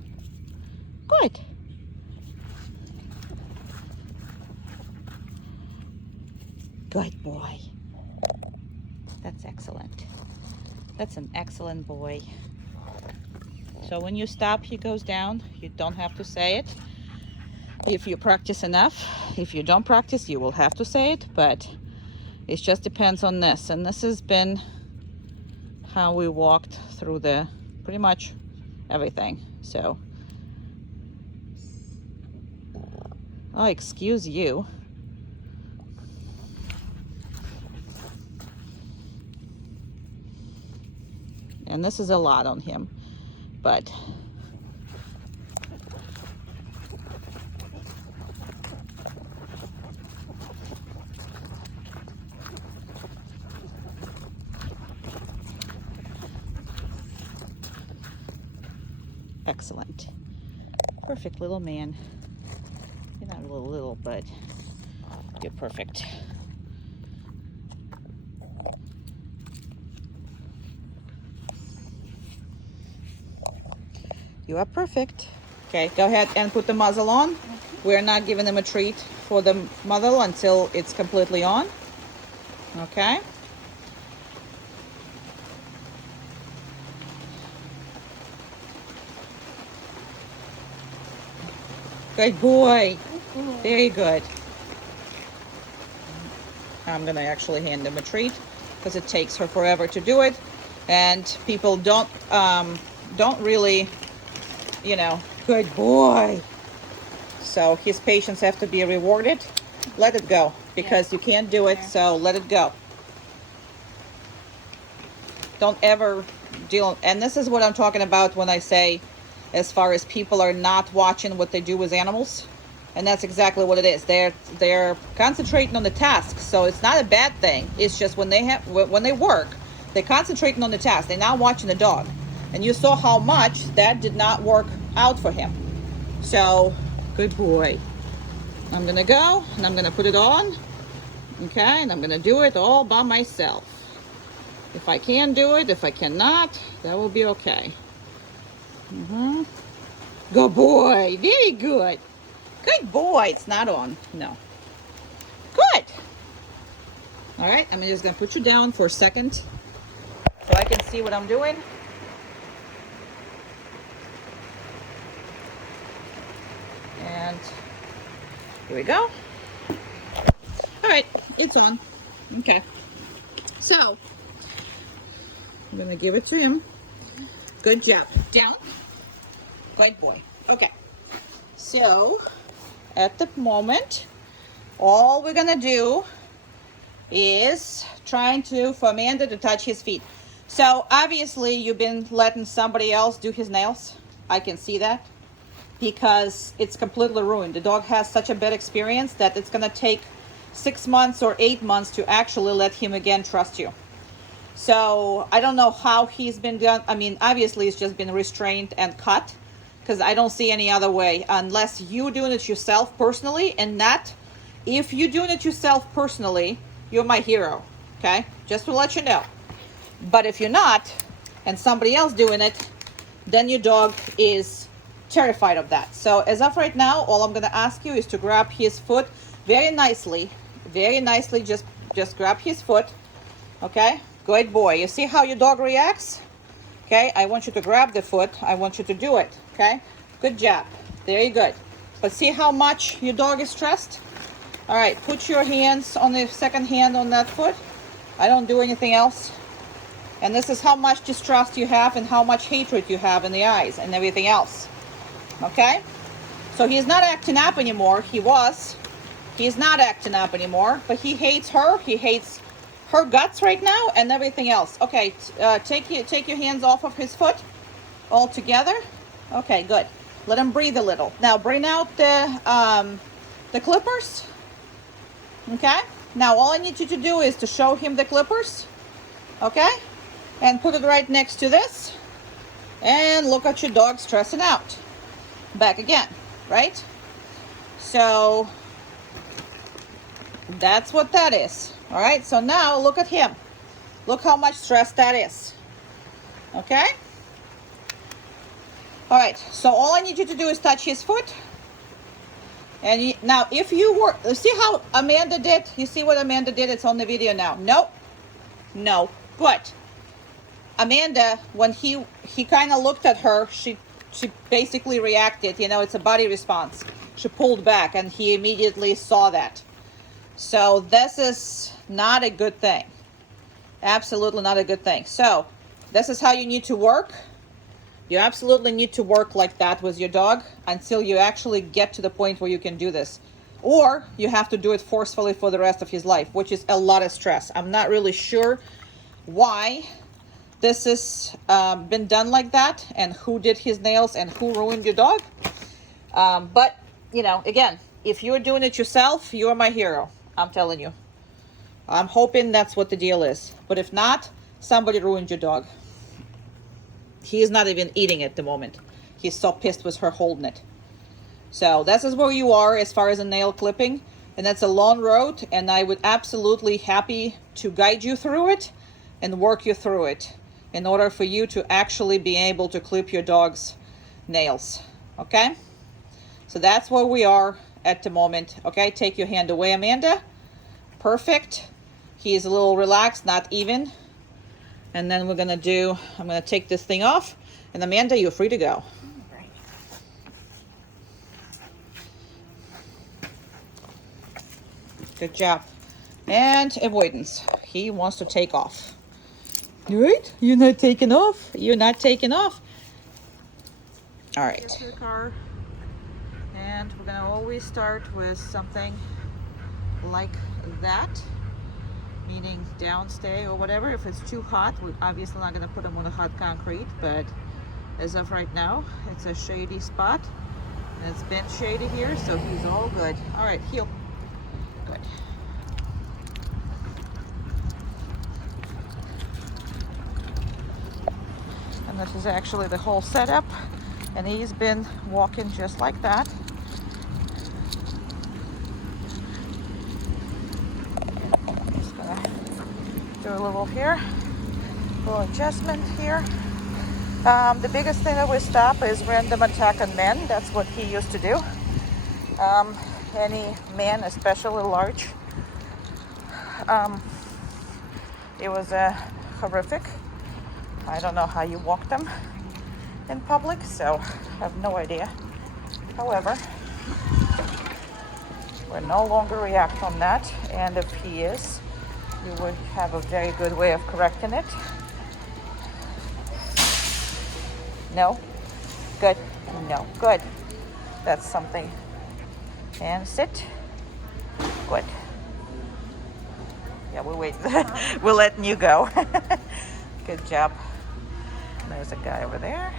Good. Good boy. That's excellent. That's an excellent boy. So when you stop, he goes down. You don't have to say it. If you practice enough. If you don't practice, you will have to say it, but it just depends on this. And this has been how we walked through the pretty much everything. So, oh, excuse you. And this is a lot on him, but excellent. Perfect little man. You're not a little, but you're perfect. You are perfect. Okay, go ahead and put the muzzle on. We're not giving them a treat for the muzzle until it's completely on. Okay. Good boy. Very good. I'm gonna actually hand him a treat because it takes her forever to do it, and people don't really, you know. Good boy. So his patience have to be rewarded. Let it go because you can't do it. So let it go. Don't ever deal. And this is what I'm talking about when I say, as far as people are not watching what they do with animals. And that's exactly what it is. They're concentrating on the task. So it's not a bad thing. It's just when they work, they're concentrating on the task. They're not watching the dog. And you saw how much that did not work out for him. So, good boy. I'm gonna go and I'm gonna put it on. Okay, and I'm gonna do it all by myself. If I can do it, if I cannot, that will be okay. Good boy. Very good. Good boy. It's not on. No. Good. All right. I'm just going to put you down for a second so I can see what I'm doing. And here we go. All right. It's on. Okay. So I'm going to give it to him. Good job. Down. Good boy. Okay. So at the moment, all we're gonna do is trying for Amanda to touch his feet. So obviously you've been letting somebody else do his nails. I can see that because it's completely ruined. The dog has such a bad experience that it's gonna take 6 months or 8 months to actually let him again trust you. So I don't know how he's been done. I mean, obviously it's just been restrained and cut, because I don't see any other way unless you doing it yourself personally. And that, if you're doing it yourself personally, you're my hero. Okay, just to let you know. But if you're not, and somebody else doing it, then your dog is terrified of that. So as of right now, all I'm gonna ask you is to grab his foot very nicely. Just grab his foot. Okay, good boy. You see how your dog reacts? Okay, I want you to grab the foot. I want you to do it. Okay, good job. Very good. But see how much your dog is stressed? All right, put your hands on the second hand on that foot. I don't do anything else. And this is how much distrust you have and how much hatred you have in the eyes and everything else. Okay? So he's not acting up anymore. He was. He's not acting up anymore, but he hates her. He hates her guts right now and everything else. Okay, take your hands off of his foot all together. Okay, good. Let him breathe a little. Now bring out the clippers. Okay. Now all I need you to do is to show him the clippers. Okay, and put it right next to this. And look at your dog stressing out. Back again, right? So that's what that is. All right, so now look at him. Look how much stress that is. Okay? All right, so all I need you to do is touch his foot. And now, if you were, see how Amanda did? You see what Amanda did? It's on the video now. Nope. No. But Amanda, when he kind of looked at her, she basically reacted. You know, it's a body response. She pulled back, and he immediately saw that. So this is not a good thing. Absolutely not a good thing. So this is how you need to work. You absolutely need to work like that with your dog until you actually get to the point where you can do this. Or you have to do it forcefully for the rest of his life, which is a lot of stress. I'm not really sure why this has been done like that and who did his nails and who ruined your dog. But, you know, again, if you're doing it yourself, you're my hero. I'm telling you. I'm hoping that's what the deal is. But if not, somebody ruined your dog. He is not even eating at the moment. He's so pissed with her holding it. So this is where you are as far as a nail clipping. And that's a long road. And I would absolutely happy to guide you through it and work you through it in order for you to actually be able to clip your dog's nails. Okay? So that's where we are at the moment. Okay? Take your hand away, Amanda. Perfect. He is a little relaxed, not even. And then I'm going to take this thing off. And Amanda, you're free to go. Good job. And avoidance. He wants to take off. Right? You're not taking off. You're not taking off. All right. Get to the car. And we're going to always start with something like that. Meaning downstay or whatever. If it's too hot, we're obviously not going to put him on the hot concrete, but as of right now, it's a shady spot, and it's been shady here, so he's all good. All right, heel. Good. And this is actually the whole setup, and he's been walking just like that. Do a little here, a little adjustment here. The biggest thing that we stop is random attack on men. That's what he used to do. Any man, especially large. It was horrific. I don't know how you walk them in public, so I have no idea. However, we'll no longer react on that, and if he is, we would have a very good way of correcting it. No? Good. No. Good. That's something. And sit. Good. Yeah, we're waiting. We're letting you go. Good job. There's a guy over there.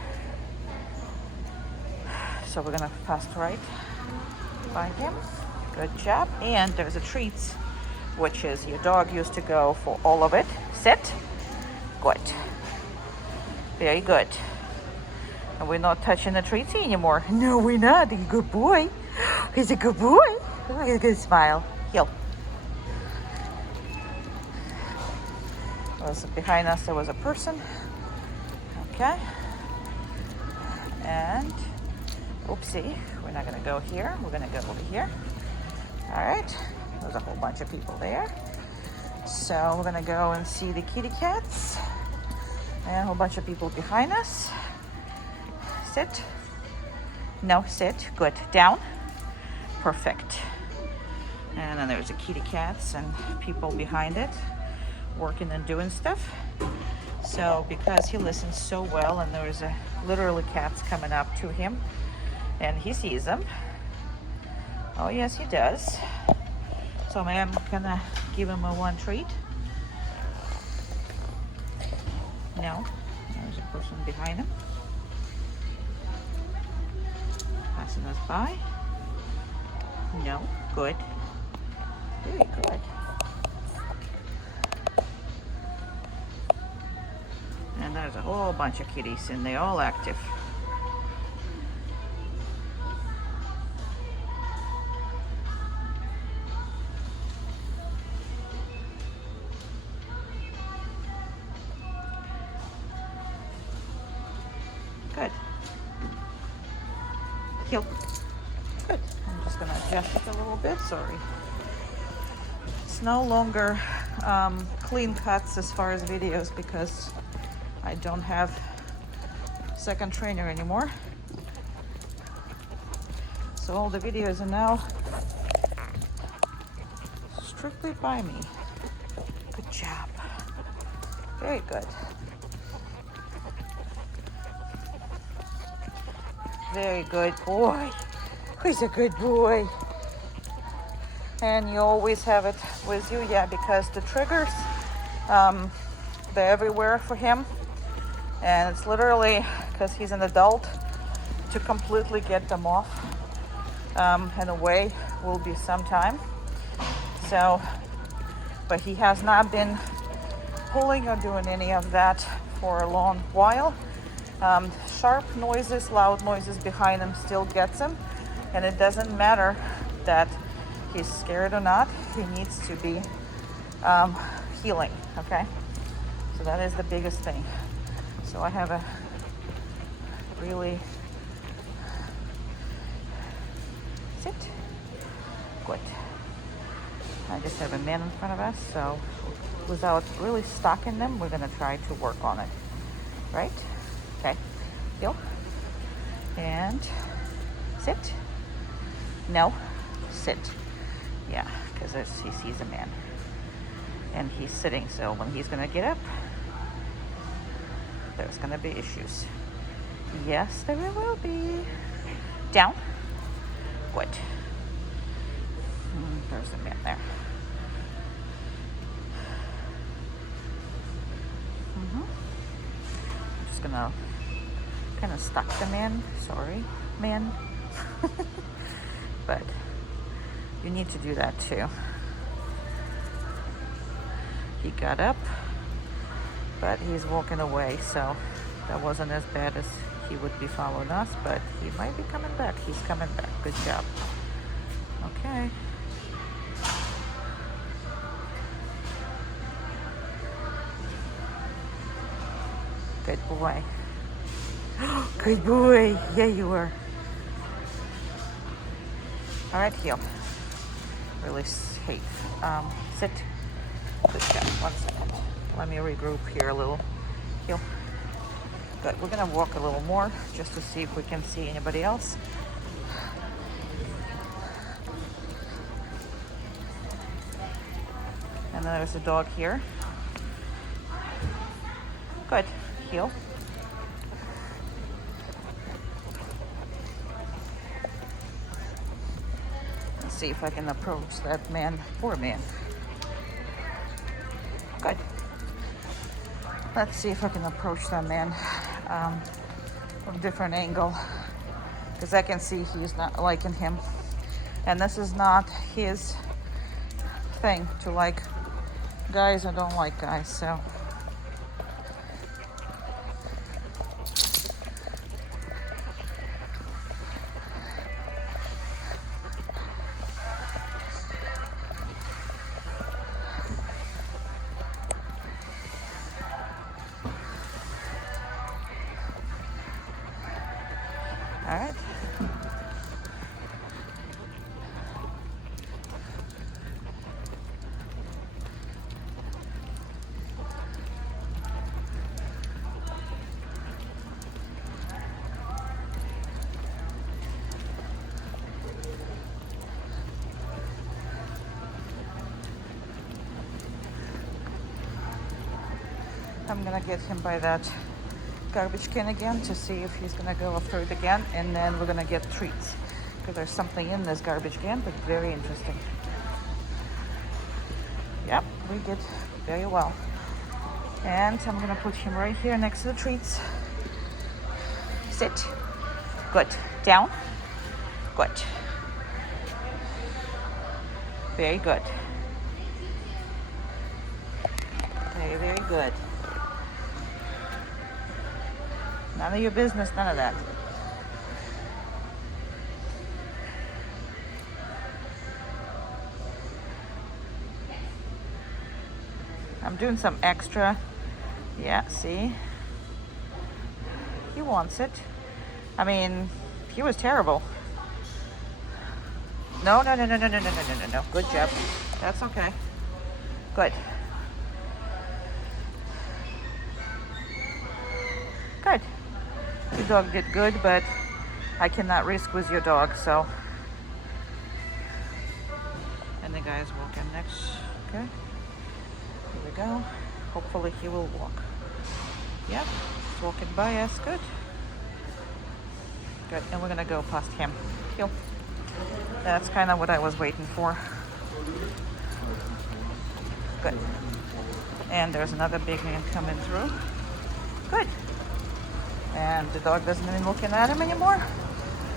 So we're gonna pass right by him. Good job. And there's a treats, which is your dog used to go for all of it. Sit. Good. Very good. And we're not touching the treats anymore. No, we're not. He's a good boy. He's a good boy. Look at his good smile. Heel. Behind us there was a person. Okay. And oopsie, we're not gonna go here. We're gonna go over here. All right. There's a whole bunch of people there. So we're gonna go and see the kitty cats. And a whole bunch of people behind us. Sit. No, sit. Good. Down. Perfect. And then there's the kitty cats and people behind it working and doing stuff. So because he listens so well and there's literally cats coming up to him and he sees them. Oh yes, he does. So I'm gonna give him a one treat. No, there's a person behind him. Passing us by. No, good. Very good. And there's a whole bunch of kitties and they're all active. Good. Heel. Good. I'm just gonna adjust it a little bit, sorry. It's no longer clean cuts as far as videos because I don't have second trainer anymore. So all the videos are now strictly by me. Good job. Very good. Very good boy. He's a good boy. And you always have it with you, yeah, because the triggers, they're everywhere for him. And it's literally, because he's an adult, to completely get them off and away will be some time. So, but he has not been pulling or doing any of that for a long while. Sharp noises, loud noises behind him still gets him, and it doesn't matter that he's scared or not, he needs to be healing, okay? So that is the biggest thing. So I have a really, sit, good. I just have a man in front of us, so without really stalking them, we're gonna try to work on it, right? Okay, heel, and sit, no, sit. Yeah, because he sees a man and he's sitting, so when he's gonna get up, there's gonna be issues. Yes, there will be. Down, good. There's a man there. I'm just gonna kind of stuck the man, sorry, man. But you need to do that too. He got up, but he's walking away, so that wasn't as bad as he would be following us, but he might be coming back. He's coming back. Good job. Okay. Good boy. Good boy. Yeah, you are. All right, heel. Really safe. Sit. Good job. 1 second. Let me regroup here a little. Heel. Good. We're gonna walk a little more just to see if we can see anybody else. And then there's a dog here. Good. Heel. Let's see if I can approach that man. Poor man. Good. Let's see if I can approach that man from a different angle, because I can see he's not liking him. And this is not his thing to like guys or don't like guys, so. All right. I'm gonna get him by that garbage can again to see if he's gonna go after it again, and then we're gonna get treats because there's something in this garbage can, but very interesting. Yep, we did very well. And I'm gonna put him right here next to the treats. Sit. Good. Down. Good. Very good. Very, very good. None of your business, none of that. I'm doing some extra. Yeah, see? He wants it. I mean, he was terrible. No, no, no, no, no, no, no, no, no, no, no. Good job. That's okay. Good. Good. Your dog did good, but I cannot risk with your dog, so. And the guy is walking next. Okay. Here we go. Hopefully he will walk. Yeah, he's walking by us. Good. Good. And we're gonna go past him. Cool. That's kind of what I was waiting for. Good. And there's another big man coming through. Good. And the dog doesn't even looking at him anymore.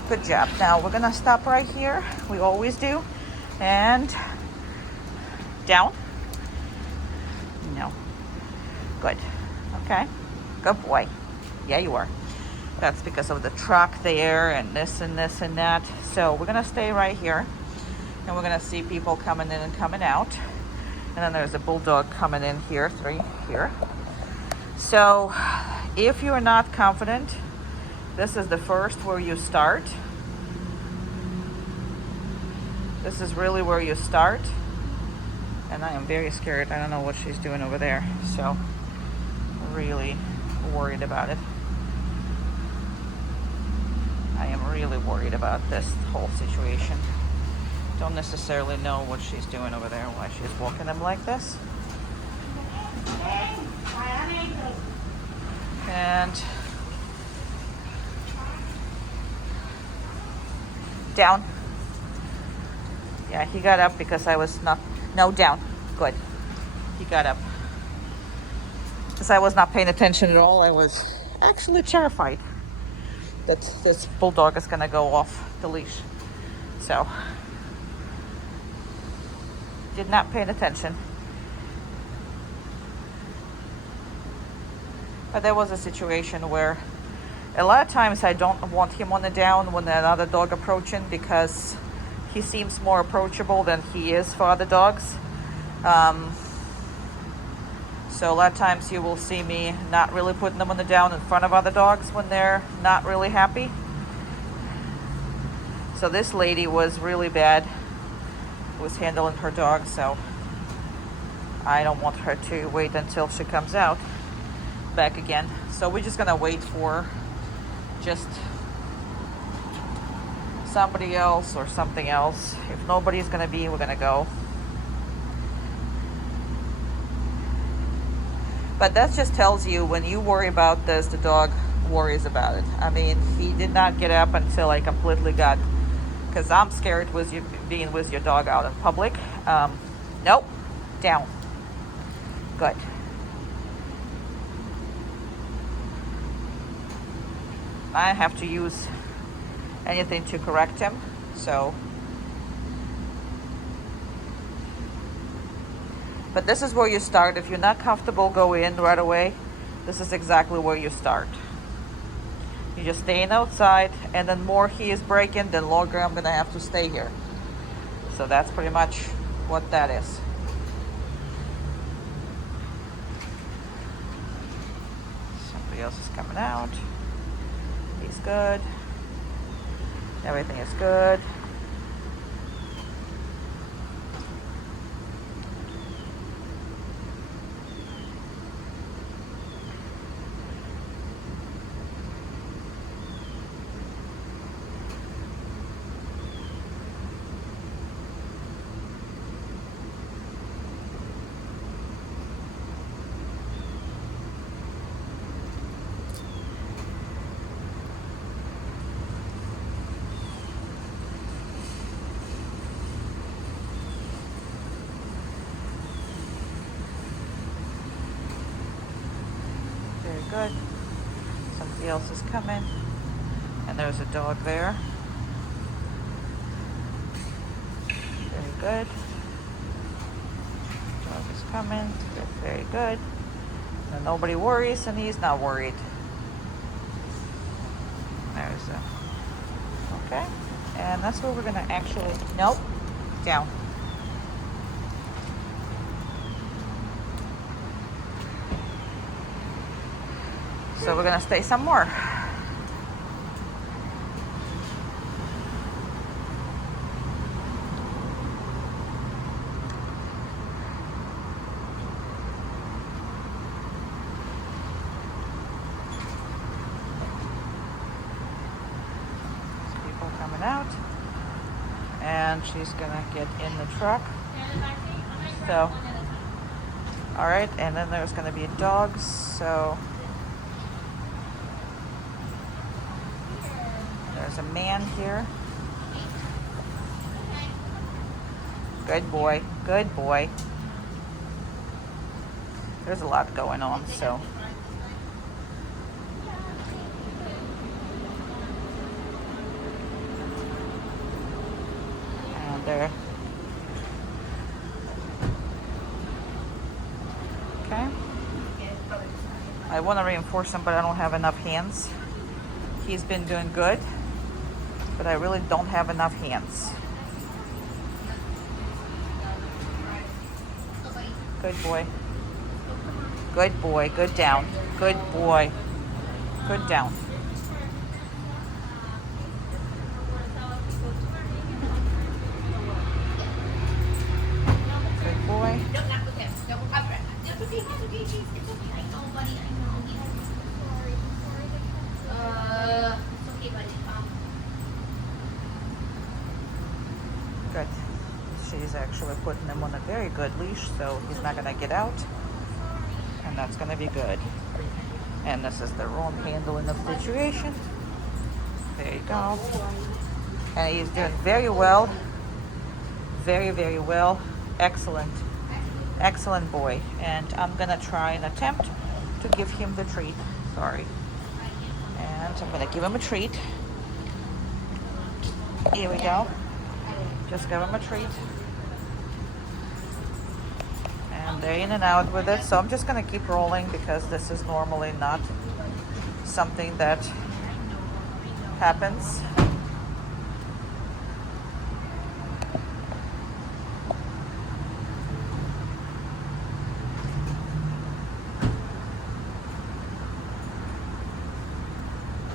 Good job. Now we're gonna stop right here. We always do. And down. No. Good. Okay. Good boy. Yeah, you are. That's because of the truck there and this and this and that. So we're gonna stay right here. And we're gonna see people coming in and coming out. And then there's a bulldog coming in here, 3 here. So if you're not confident, this is the first where you start. This is really where you start. And I am very scared. I don't know what she's doing over there. So really worried about it. I am really worried about this whole situation. Don't necessarily know what she's doing over there, why she's walking them like this. And down. Yeah, he got up because I was not, no, down. Good. He got up. Because I was not paying attention at all. I was actually terrified that this bulldog is gonna go off the leash. So, did not pay attention. But there was a situation where a lot of times I don't want him on the down when another dog approaching because he seems more approachable than he is for other dogs. So a lot of times you will see me not really putting them on the down in front of other dogs when they're not really happy. So this lady was really bad, was handling her dog, so I don't want her to wait until she comes out back again. So we're just gonna wait for just somebody else or something else. If nobody's gonna be, we're gonna go. But that just tells you when you worry about this, the dog worries about it. I mean, he did not get up until I completely got, because I'm scared with you being with your dog out in public. Nope, down. Good. I have to use anything to correct him, so. But this is where you start. If you're not comfortable, go in right away. This is exactly where you start. You're just staying outside, and then more he is breaking, then longer I'm gonna have to stay here. So that's pretty much what that is. Somebody else is coming out. He's good. Everything is good. Good. Somebody else is coming. And there's a dog there. Very good. Dog is coming. Very good. And nobody worries, and he's not worried. There's a... Okay. And that's where we're going to actually... Nope. Down. So we're gonna stay some more. out. And she's gonna get in the truck. So, all right, and then there's gonna be dogs, so there's a man here. Good boy, good boy. There's a lot going on, so. And there. Okay. I want to reinforce him, but I don't have enough hands. He's been doing good, but I really don't have enough hands. Good boy. Good boy. Good down. Good boy. Good down. Good boy. Good. She's actually putting him on a very good leash, so he's not going to get out. And that's going to be good. And this is the wrong handling of the situation. There you go. And he's doing very well. Very, very well. Excellent. Excellent boy. And I'm going to try and attempt to give him the treat. Sorry. And I'm going to give him a treat. Here we go. Just give him a treat. And they're in and out with it. So I'm just going to keep rolling because this is normally not something that happens.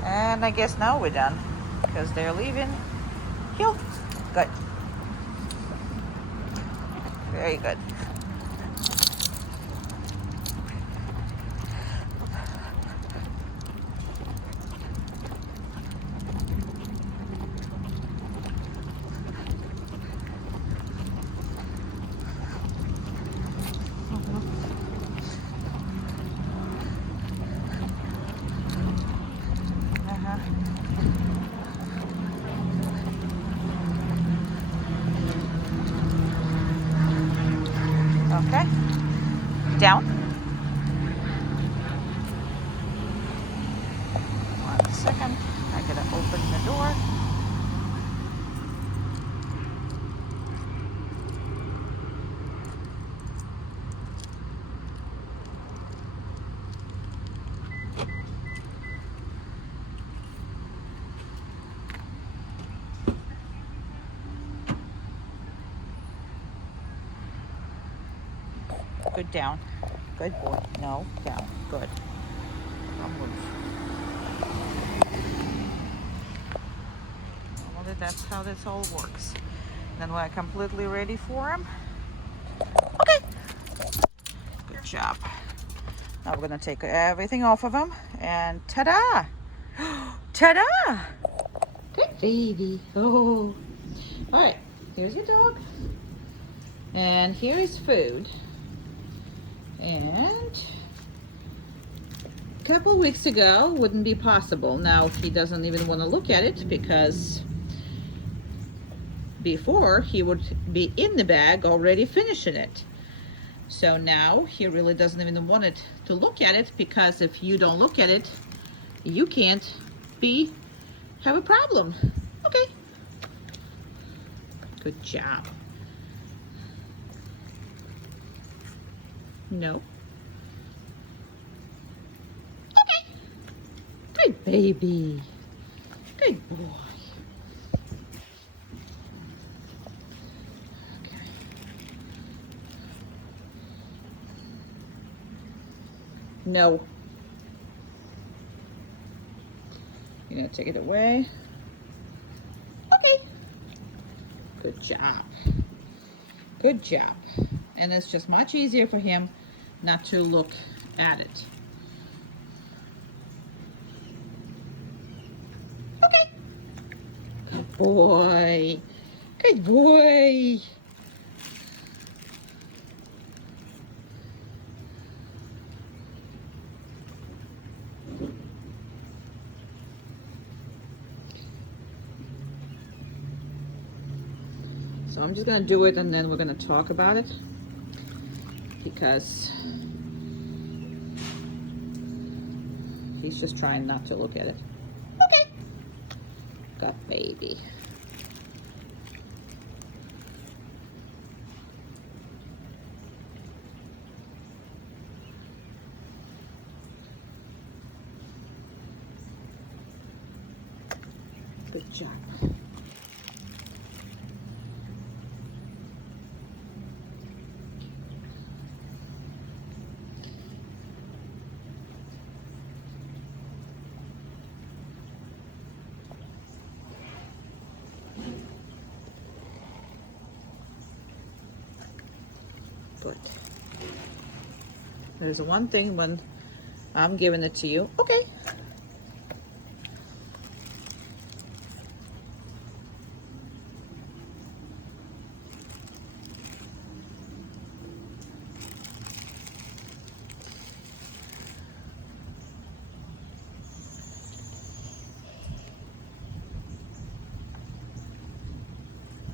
And I guess now we're done because they're leaving. Heel. Good. Very good. Okay. Down. 1 second. I gotta open the door. Good down. Good boy. No, down. Good. Normally that's how this all works. Then when I'm completely ready for him. Okay. Good job. Now we're gonna take everything off of him and ta-da! Ta-da! Good baby. Oh. All right. Here's your dog. And here is food. And a couple of weeks ago wouldn't be possible. Now he doesn't even want to look at it because before he would be in the bag already finishing it. So now he really doesn't even want it to look at it because if you don't look at it, you can't have a problem. Okay. Good job. No. Okay. Good baby. Good boy. Okay. No. You're gonna take it away. Okay. Good job. Good job. And it's just much easier for him not to look at it. Okay. Good boy. Good boy. So I'm just gonna do it and then we're gonna talk about it because he's just trying not to look at it. Okay. Got baby. Good job. Good. There's one thing when I'm giving it to you. Okay.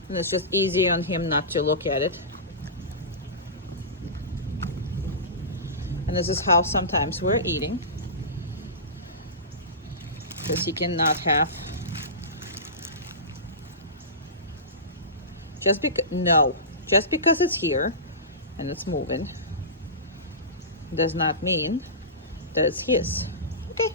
And it's just easy on him not to look at it. And this is how sometimes we're eating. Because he cannot have. Just because it's here and it's moving does not mean that it's his. Okay.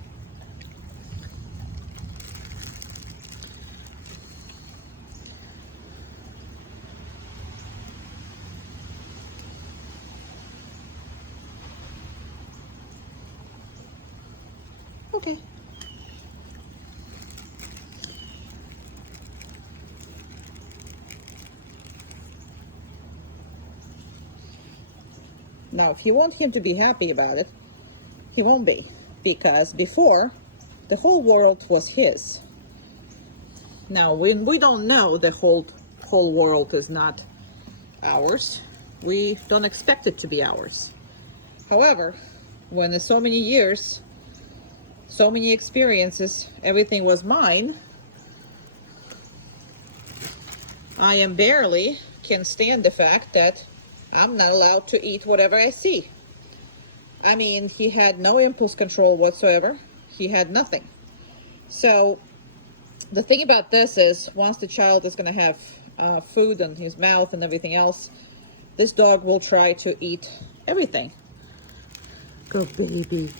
Okay. Now, if you want him to be happy about it, he won't be. Because before, the whole world was his. Now, when we don't know the whole world is not ours, we don't expect it to be ours. However, when in so many years, so many experiences, everything was mine, I am barely can stand the fact that I'm not allowed to eat whatever I see. I mean, he had no impulse control whatsoever. He had nothing. So the thing about this is once the child is going to have food in his mouth and everything else, this dog will try to eat everything. Go baby.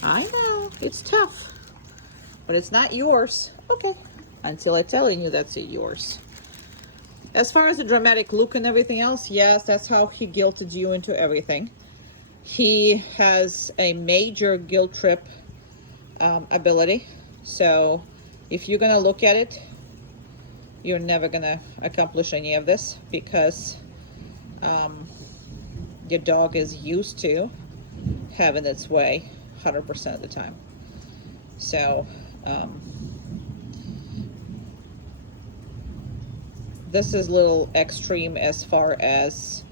I know, it's tough, but it's not yours. Okay, until I telling you that's yours. As far as the dramatic look and everything else, yes, that's how he guilted you into everything. He has a major guilt trip ability. So if you're gonna look at it, you're never gonna accomplish any of this because your dog is used to having its way 100% of the time. So this is a little extreme as far as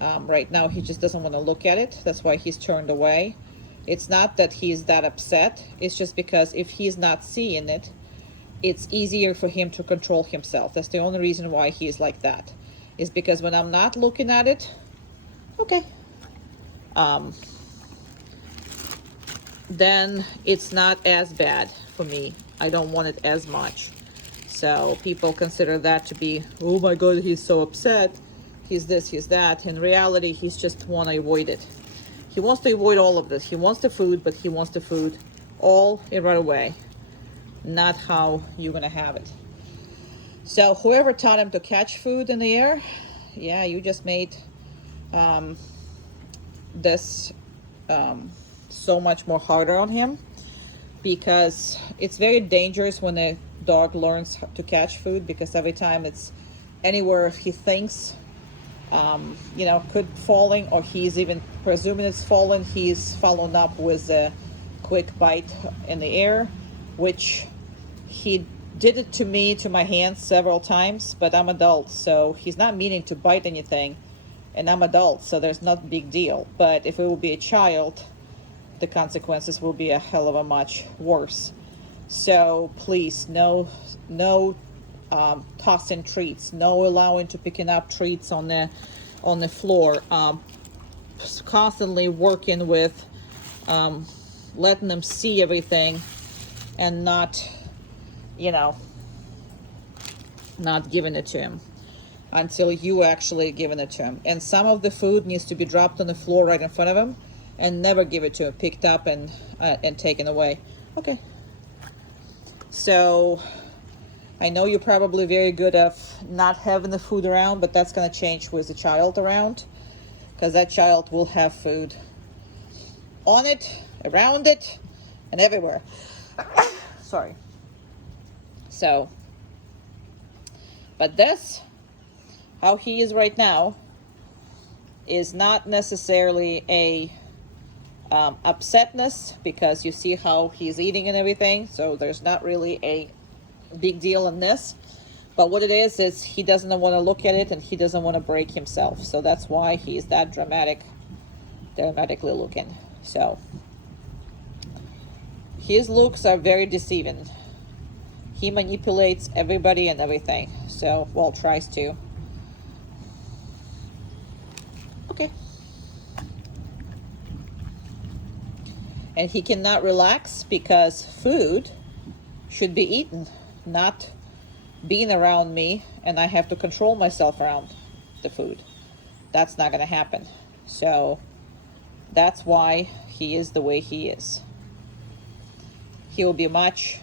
right now he just doesn't want to look at it. That's why he's turned away. It's not that he's that upset. It's just because if he's not seeing it, it's easier for him to control himself. That's the only reason why he's like that. Is because when I'm not looking at it, okay, then it's not as bad for me. I don't want it as much. So people consider that to be, oh my God, he's so upset. He's this, he's that. In reality, he's just want to avoid it. He wants to avoid all of this. He wants the food, but he wants the food all right away. Not how you're going to have it. So whoever taught him to catch food in the air, yeah, you just made this so much more harder on him, because it's very dangerous when a dog learns to catch food, because every time it's anywhere he thinks could falling, or he's even presuming it's fallen, he's followed up with a quick bite in the air, which he did it to me, to my hands several times, but I'm adult, so he's not meaning to bite anything, and I'm adult, so there's not a big deal. But if it will be a child, the consequences will be a hell of a much worse. So please, no tossing treats, no allowing to picking up treats on the floor. Constantly working with letting them see everything and not, not giving it to him until you actually giving it to him. And some of the food needs to be dropped on the floor right in front of him and never give it to him, picked up and taken away. Okay. So I know you're probably very good at not having the food around, but that's going to change with the child around, because that child will have food on it, around it, and everywhere. Sorry. So, but this, how he is right now, is not necessarily a upsetness, because you see how he's eating and everything, so there's not really a big deal in this. But what it is he doesn't want to look at it, and he doesn't want to break himself, so that's why he's that dramatically looking. So his looks are very deceiving. He manipulates everybody and everything, so, well, tries to. Okay. And he cannot relax because food should be eaten, not being around me, and I have to control myself around the food. That's not going to happen. So that's why he is the way he is. He will be much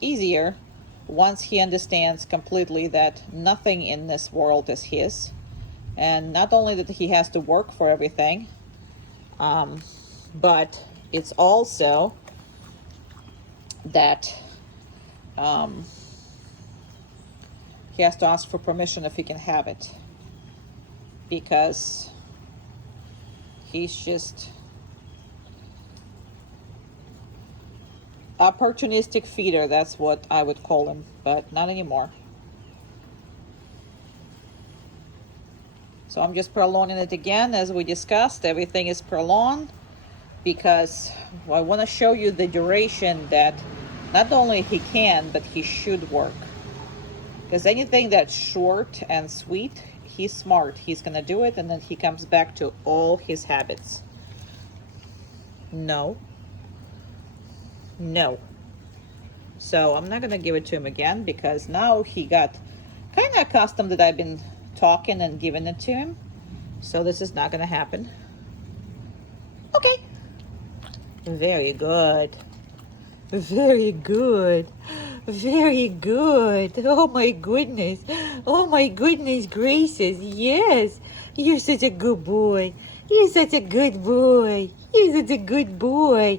easier once he understands completely that nothing in this world is his, and not only that he has to work for everything, but it's also that he has to ask for permission if he can have it, because he's just opportunistic feeder. That's what I would call him, but not anymore. So I'm just prolonging it again. As we discussed, everything is prolonged because I want to show you the duration that not only he can, but he should work. Because anything that's short and sweet, he's smart. He's going to do it, and then he comes back to all his habits. No. No. So I'm not going to give it to him again, because now he got kind of accustomed that I've been talking and giving it to him. So this is not going to happen. Okay. Very good. Very good. Very good. Oh my goodness. Oh my goodness gracious. Yes. You're such a good boy. You're such a good boy. You're such a good boy.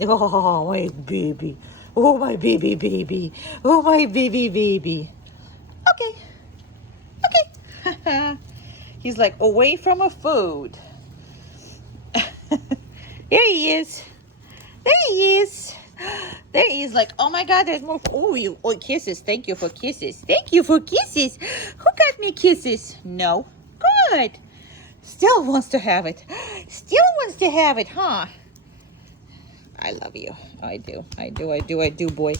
Oh, my baby. Oh, my baby. Oh, my baby. Okay. Okay. He's like away from a food. There he is. There he is. There he is, like, oh my God, there's more. Oh, kisses. Thank you for kisses. Thank you for kisses. Who got me kisses? No. Good. Still wants to have it. Still wants to have it, huh? I love you. I do, boy.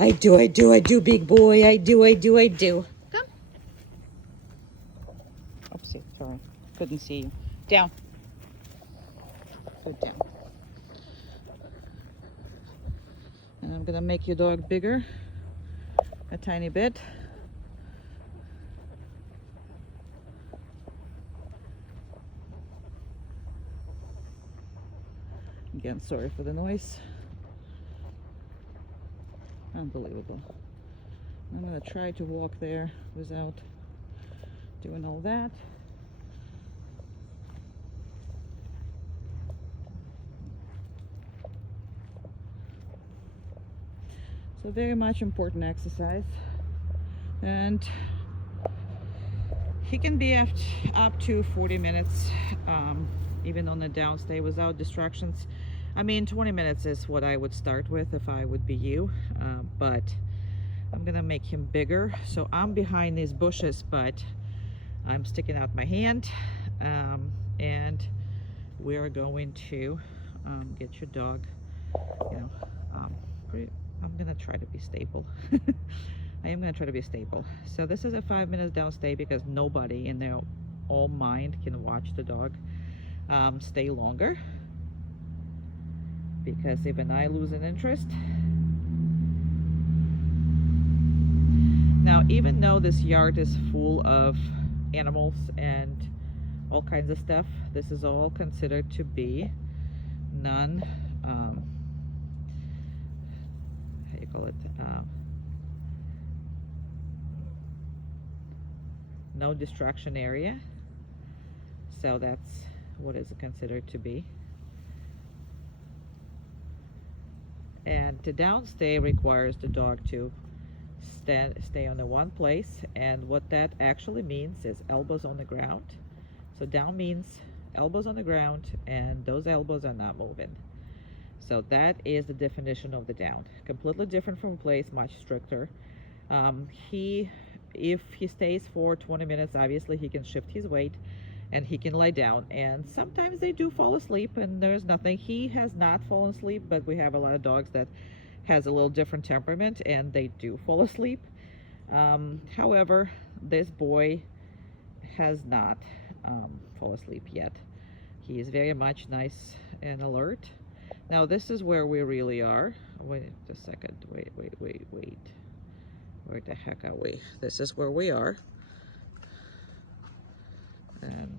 I do, big boy. I do. Come. Oopsie, sorry. Couldn't see you. Down. Good down. And I'm gonna make your dog bigger a tiny bit. Again, sorry for the noise. Unbelievable. I'm gonna try to walk there without doing all that. So very much important exercise, and he can be up to 40 minutes even on a downstay without distractions. I mean, 20 minutes is what I would start with if I would be you, but I'm gonna make him bigger. So I'm behind these bushes, but I'm sticking out my hand, and we are going to get your dog, you know, um, I'm gonna try to be stable. I am gonna try to be stable. So this is a 5 minutes downstay because nobody in their all mind can watch the dog stay longer, because even I lose an interest. Now, even though this yard is full of animals and all kinds of stuff, this is all considered to be non how you call it, no distraction area. So that's what is considered to be. And to downstay requires the dog to stay on the one place, and what that actually means is elbows on the ground. So down means elbows on the ground, and those elbows are not moving. So that is the definition of the down. Completely different from place, much stricter. If he stays for 20 minutes, obviously he can shift his weight and he can lie down, and sometimes they do fall asleep and there's nothing. He has not fallen asleep, but we have a lot of dogs that has a little different temperament and they do fall asleep. However, this boy has not fall asleep yet. He is very much nice and alert. Now this is where we really are. Wait a second. Wait. Where the heck are we? This is where we are. And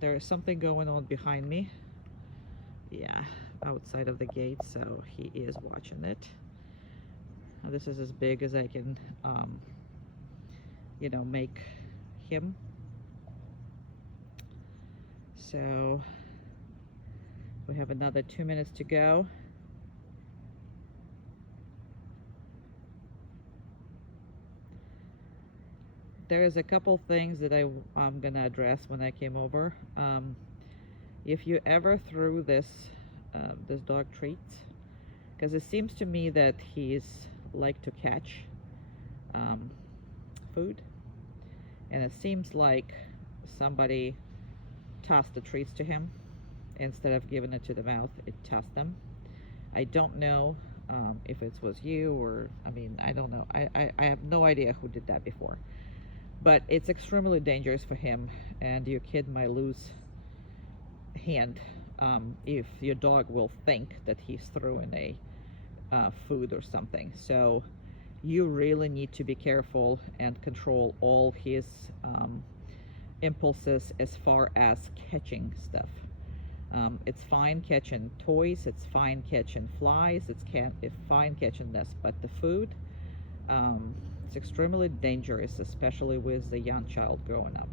there is something going on behind me. Yeah, outside of the gate, so he is watching it. Now, this is as big as I can, make him. So we have another 2 minutes to go. There is a couple things that I'm gonna address when I came over. If you ever threw this dog treats, because it seems to me that he's like to catch food, and it seems like somebody tossed the treats to him instead of giving it to the mouth. It tossed them. I don't know if it was you, or I don't know. I have no idea who did that before. But it's extremely dangerous for him, and your kid might lose hand if your dog will think that he's throwing a food or something. So you really need to be careful and control all his impulses as far as catching stuff. It's fine catching toys, it's fine catching flies, it's fine catching this, but the food, it's extremely dangerous, especially with the young child growing up.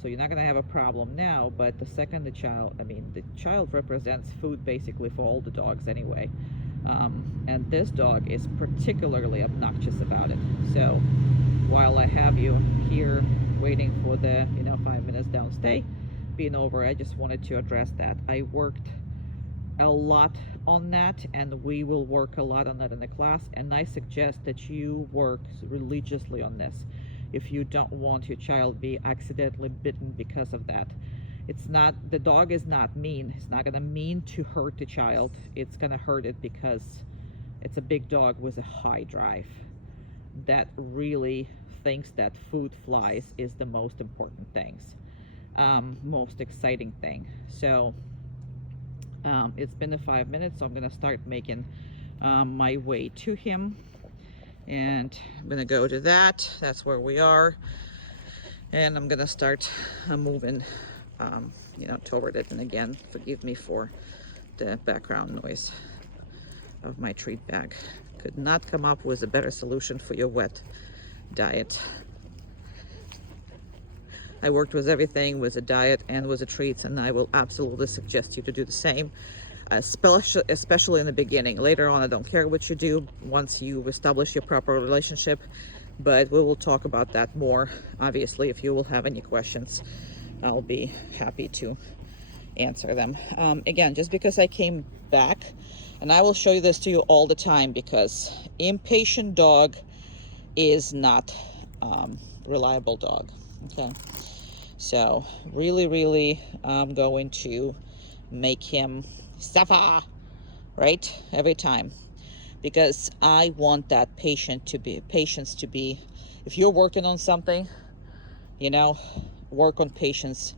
So you're not going to have a problem now, but the second the child represents food basically for all the dogs anyway. And this dog is particularly obnoxious about it. So while I have you here waiting for the 5 minutes downstay being over, I just wanted to address that. I worked a lot on that, and we will work a lot on that in the class, and I suggest that you work religiously on this if you don't want your child be accidentally bitten because of that. The dog is not mean. It's not gonna mean to hurt the child. It's gonna hurt it because it's a big dog with a high drive that really thinks that food flies is the most important things, most exciting thing. So it's been the 5 minutes, so I'm gonna start making my way to him, and I'm gonna go to that's where we are, and I'm gonna start moving toward it. And again, forgive me for the background noise of my treat bag. Could not come up with a better solution for your wet diet. I worked with everything, with a diet and with the treats, and I will absolutely suggest you to do the same, especially in the beginning. Later on, I don't care what you do once you establish your proper relationship, but we will talk about that more. Obviously, if you will have any questions, I'll be happy to answer them. Again, just because I came back, and I will show you this to you all the time, because impatient dog is not reliable dog. Okay, so really I'm going to make him suffer, right, every time, because I want that patience to be, if you're working on something, you know, work on patience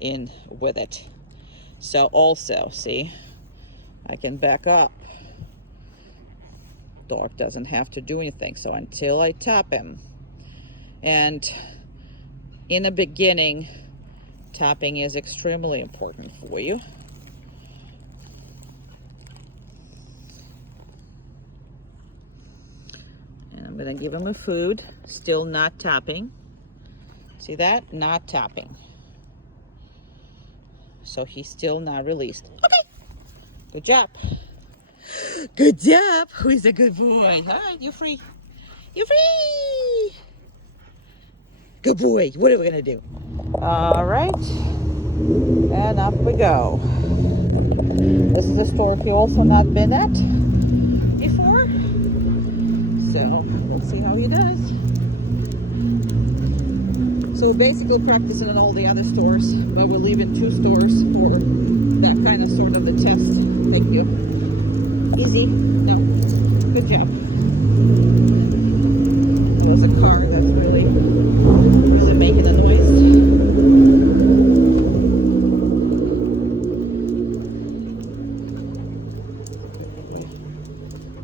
in with it. So also, see, I can back up. Dog doesn't have to do anything. So until I tap him, and in the beginning, tapping is extremely important for you. And I'm gonna give him a food, still not tapping. See that? Not tapping. So he's still not released. Okay, good job. Good job. Who's a good boy? All right, you're free. You're free. Good boy. What are we gonna do? All right, and up we go. This is a store we've also not been at before, so let's see how he does. So basically practicing in all the other stores, but we're leaving 2 stores for that kind of sort of the test. Thank you. Easy. No. Good job. There's a car that's really making a noise.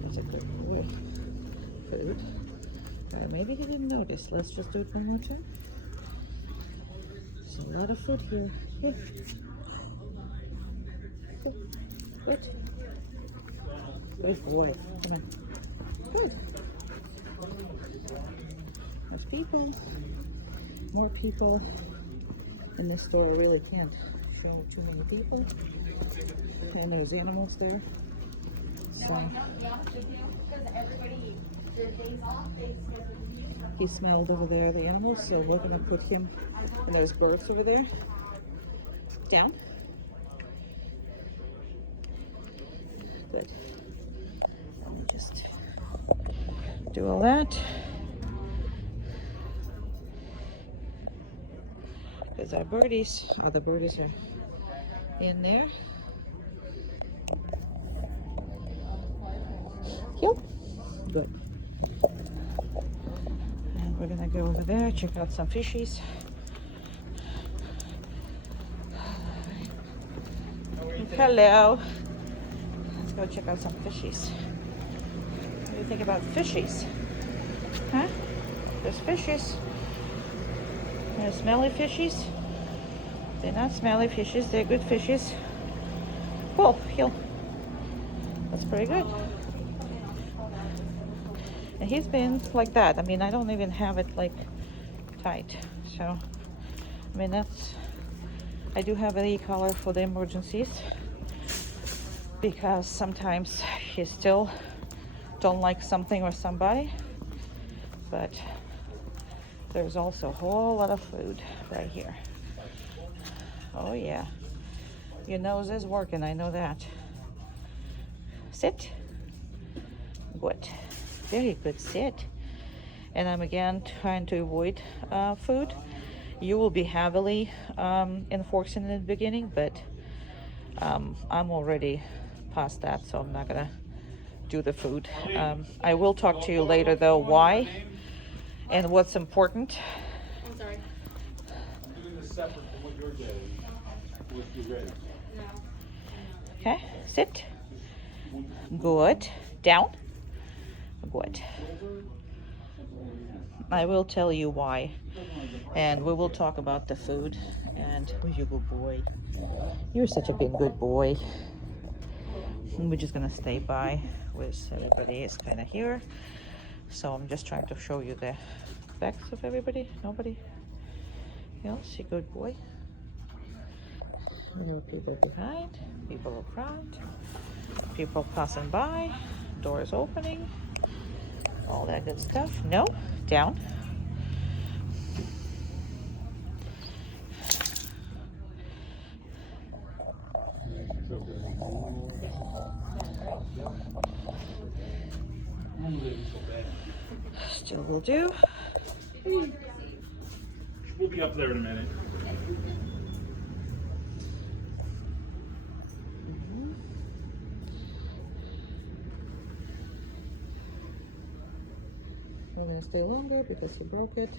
That's a good boy. Food. Maybe he didn't notice. Let's just do it one more time. There's a lot of food here. Here. Good. Good boy. Come on. Good. There's people. More people. In this store, I really can't show too many people. And there's animals there. So he smelled over there the animals, so we're gonna put him. And there's birds over there. Down. Good. Let me just do all that. Because our birdies, other birdies are in there. Yep. Good. And we're gonna go over there, check out some fishies. Hello. Let's go check out some fishies. What do you think about fishies? Huh? There's fishies. They're smelly fishies. They're not smelly fishies, they're good fishies. Cool, heel. That's pretty good. And he's been like that. I mean, I don't even have it like tight. So, I mean, I do have an e-collar for the emergencies, because sometimes he still don't like something or somebody. But there's also a whole lot of food right here. Oh yeah, your nose is working, I know that. Sit. Good. Very good, sit. And I'm again trying to avoid food. You will be heavily enforcing in the beginning, but I'm already past that, so I'm not gonna do the food. I will talk to you later though why and what's important. I'm sorry. I'm doing this separate from what you're getting. What you're ready. Okay, sit. Good. Down. Good. I will tell you why, and we will talk about the food. And who's your good boy? You're such a big good boy. And we're just gonna stay by with everybody is kind of here, so I'm just trying to show you the backs of everybody. Nobody else. You good boy. There are people behind, people up front, people passing by, doors opening, all that good stuff. No, down. Still will do. We'll be up there in a minute. We're gonna stay longer because he broke it.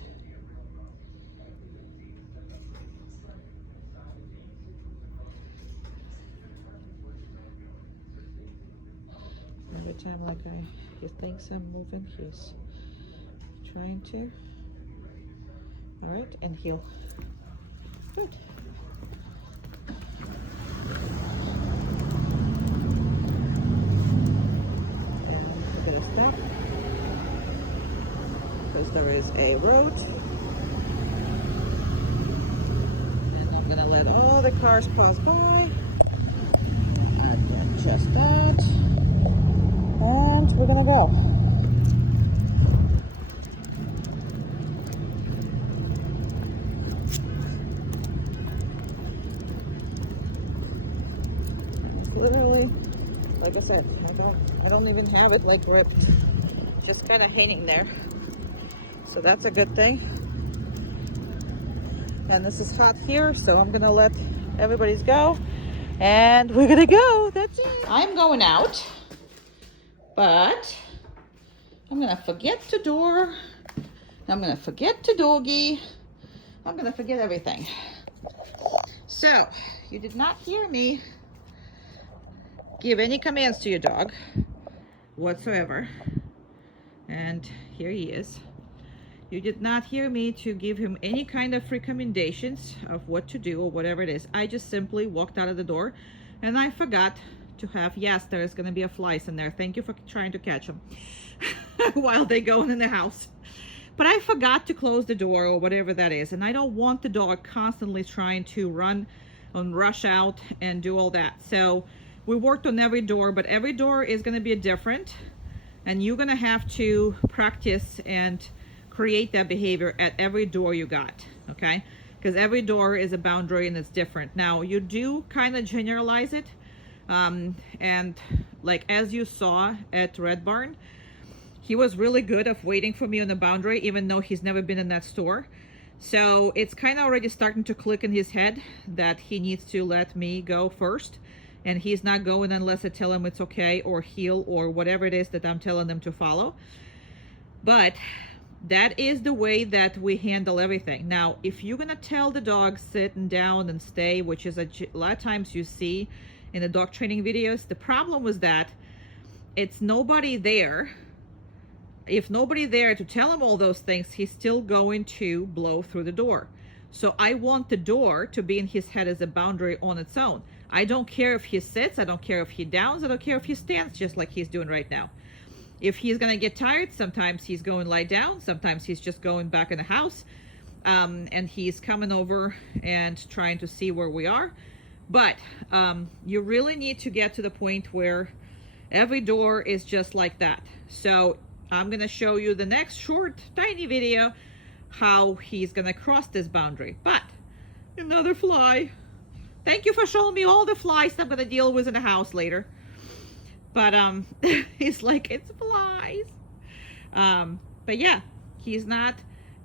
Every time like he thinks I'm moving, he's trying to. All right, and heel. Good. And a bit of step, because there is a road. And I'm gonna let all the cars pass by. Just that. And we're gonna go. Literally, like I said, I don't even have it like ripped, just kind of hanging there, so that's a good thing. And this is hot here, so I'm gonna let everybody's go, and we're gonna go. That's it. I'm going out, but I'm gonna forget the door, I'm gonna forget the doggy, I'm gonna forget everything. So you did not hear me give any commands to your dog whatsoever, and here he is. You did not hear me to give him any kind of recommendations of what to do or whatever it is. I just simply walked out of the door, and I forgot to have, yes, there's gonna be a flies in there, thank you for trying to catch them while they go in the house, but I forgot to close the door or whatever that is, and I don't want the dog constantly trying to run and rush out and do all that. So we worked on every door, but every door is going to be different, and you're going to have to practice and create that behavior at every door you got, okay? Because every door is a boundary and it's different. Now, you do kind of generalize it, and like as you saw at Red Barn, he was really good at waiting for me on the boundary, even though he's never been in that store. So it's kind of already starting to click in his head that he needs to let me go first. And he's not going unless I tell him it's okay, or heel, or whatever it is that I'm telling them to follow. But that is the way that we handle everything. Now, if you're gonna tell the dog sitting down and stay, which is a lot of times you see in the dog training videos, the problem was that it's nobody there. If nobody there to tell him all those things, he's still going to blow through the door. So I want the door to be in his head as a boundary on its own. I don't care if he sits, I don't care if he downs, I don't care if he stands, just like he's doing right now. If he's gonna get tired, sometimes he's going lie down, sometimes he's just going back in the house, and he's coming over and trying to see where we are. But you really need to get to the point where every door is just like that. So I'm gonna show you the next short, tiny video how he's gonna cross this boundary. But another fly. Thank you for showing me all the flies I'm gonna deal with in the house later. But he's like, it's flies. But yeah, he's not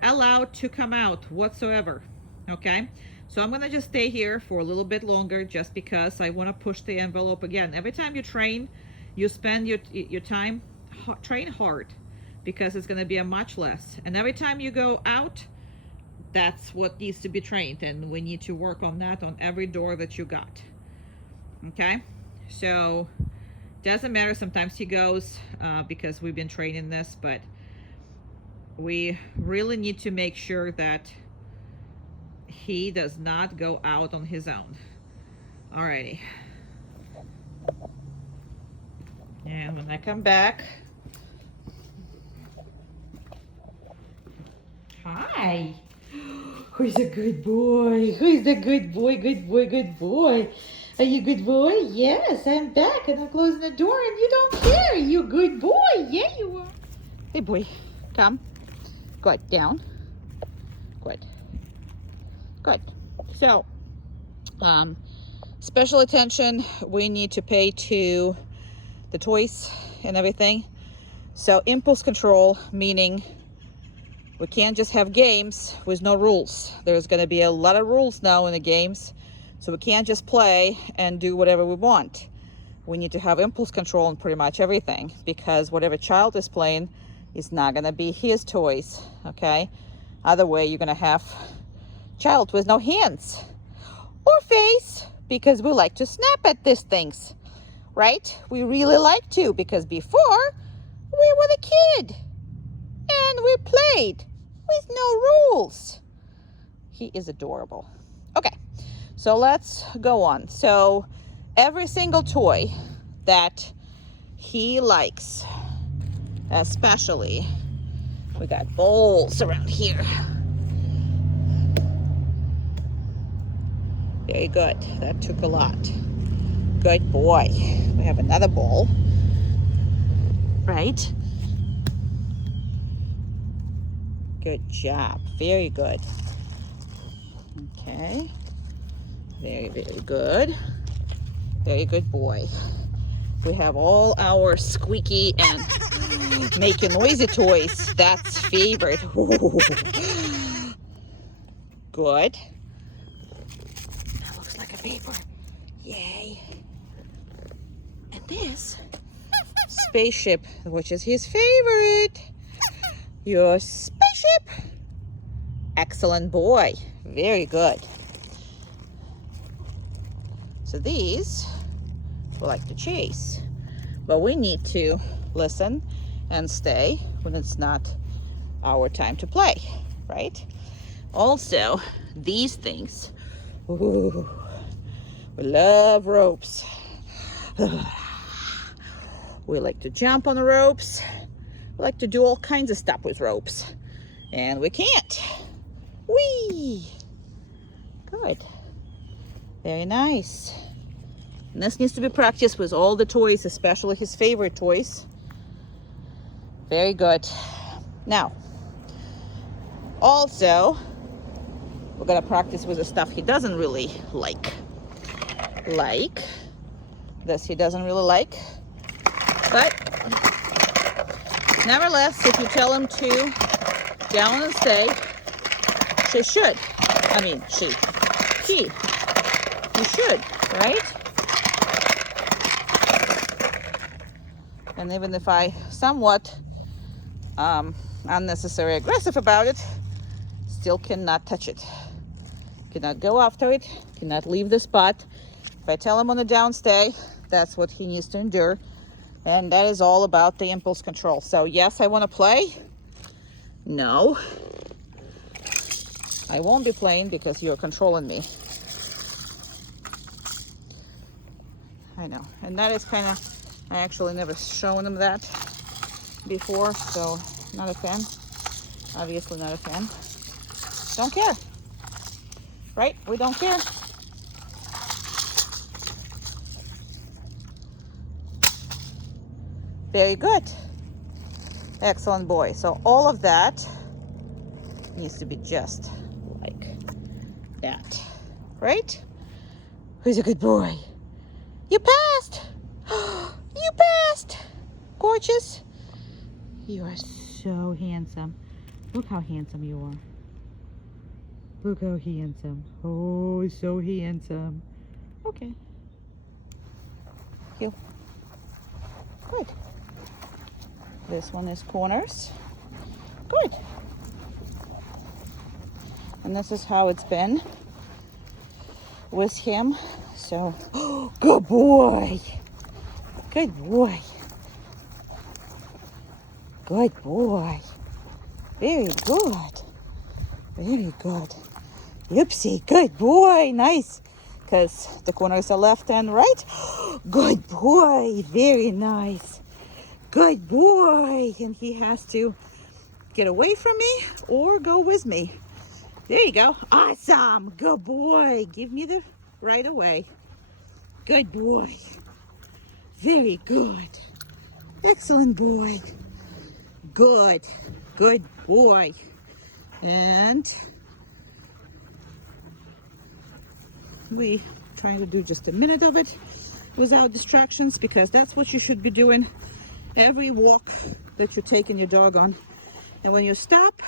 allowed to come out whatsoever. Okay, so I'm gonna just stay here for a little bit longer, just because I want to push the envelope again. Every time you train, you spend your time, train hard, because it's gonna be a much less. And every time you go out, that's what needs to be trained, and we need to work on that on every door that you got. Okay, so doesn't matter, sometimes he goes because we've been training this, but we really need to make sure that he does not go out on his own. Alrighty, and when I come back, hi. Who's a good boy? Who's a good boy? Good boy, good boy. Are you a good boy? Yes, I'm back and I'm closing the door and you don't care. You a good boy. Yeah, you are. Hey, boy. Come. Good. Down. Good. Good. So, special attention we need to pay to the toys and everything. So impulse control, meaning we can't just have games with no rules. There's going to be a lot of rules now in the games. So we can't just play and do whatever we want. We need to have impulse control on pretty much everything, because whatever child is playing is not going to be his toys, okay? Other way, you're going to have child with no hands or face, because we like to snap at these things, right? We really like to, because before we were the kid and we played with no rules. He is adorable. Okay, so let's go on. So every single toy that he likes, especially, we got bowls around here. Very good. That took a lot. Good boy. We have another bowl. Right? Good job. Very good. Okay. Very, very good. Very good boy. We have all our squeaky and making noisy toys. That's favorite. Good. That looks like a paper. Yay. And this spaceship, which is his favorite. Your spaceship. Excellent boy. Very good. So these we like to chase, but we need to listen and stay when it's not our time to play, right? Also, these things, ooh, we love ropes. We like to jump on the ropes. We like to do all kinds of stuff with ropes, and we can't. Whee! Good. Very nice. And this needs to be practiced with all the toys, especially his favorite toys. Very good. Now, also, we're gonna practice with the stuff he doesn't really like. Like this he doesn't really like. But nevertheless, if you tell him to down and stay, she should. I mean, he should, right? And even if I somewhat unnecessarily aggressive about it, still cannot touch it. Cannot go after it, cannot leave the spot. If I tell him on the downstay, that's what he needs to endure. And that is all about the impulse control. So yes, I want to play. No, I won't be playing because you're controlling me. I know, and that is kind of, I actually never shown him that before, so not a fan. Obviously not a fan. Don't care. Right? We don't care. Very good. Excellent boy. So all of that needs to be just like that. Right? Who's a good boy? You passed! You passed! Gorgeous. You are so handsome. Look how handsome you are. Look how handsome. Oh, so handsome. Okay. You. Good. This one is corners. Good. And this is how it's been with him. So, good boy. Good boy. Good boy. Very good. Very good. Oopsie. Good boy. Nice. Because the corners are left and right. Good boy. Very nice. Good boy. And he has to get away from me or go with me. There you go. Awesome. Good boy. Give me the right away. Good boy. Very good. Excellent boy. Good. Good boy. And we trying to do just a minute of it without distractions, because that's what you should be doing every walk that you're taking your dog on. And when you stop,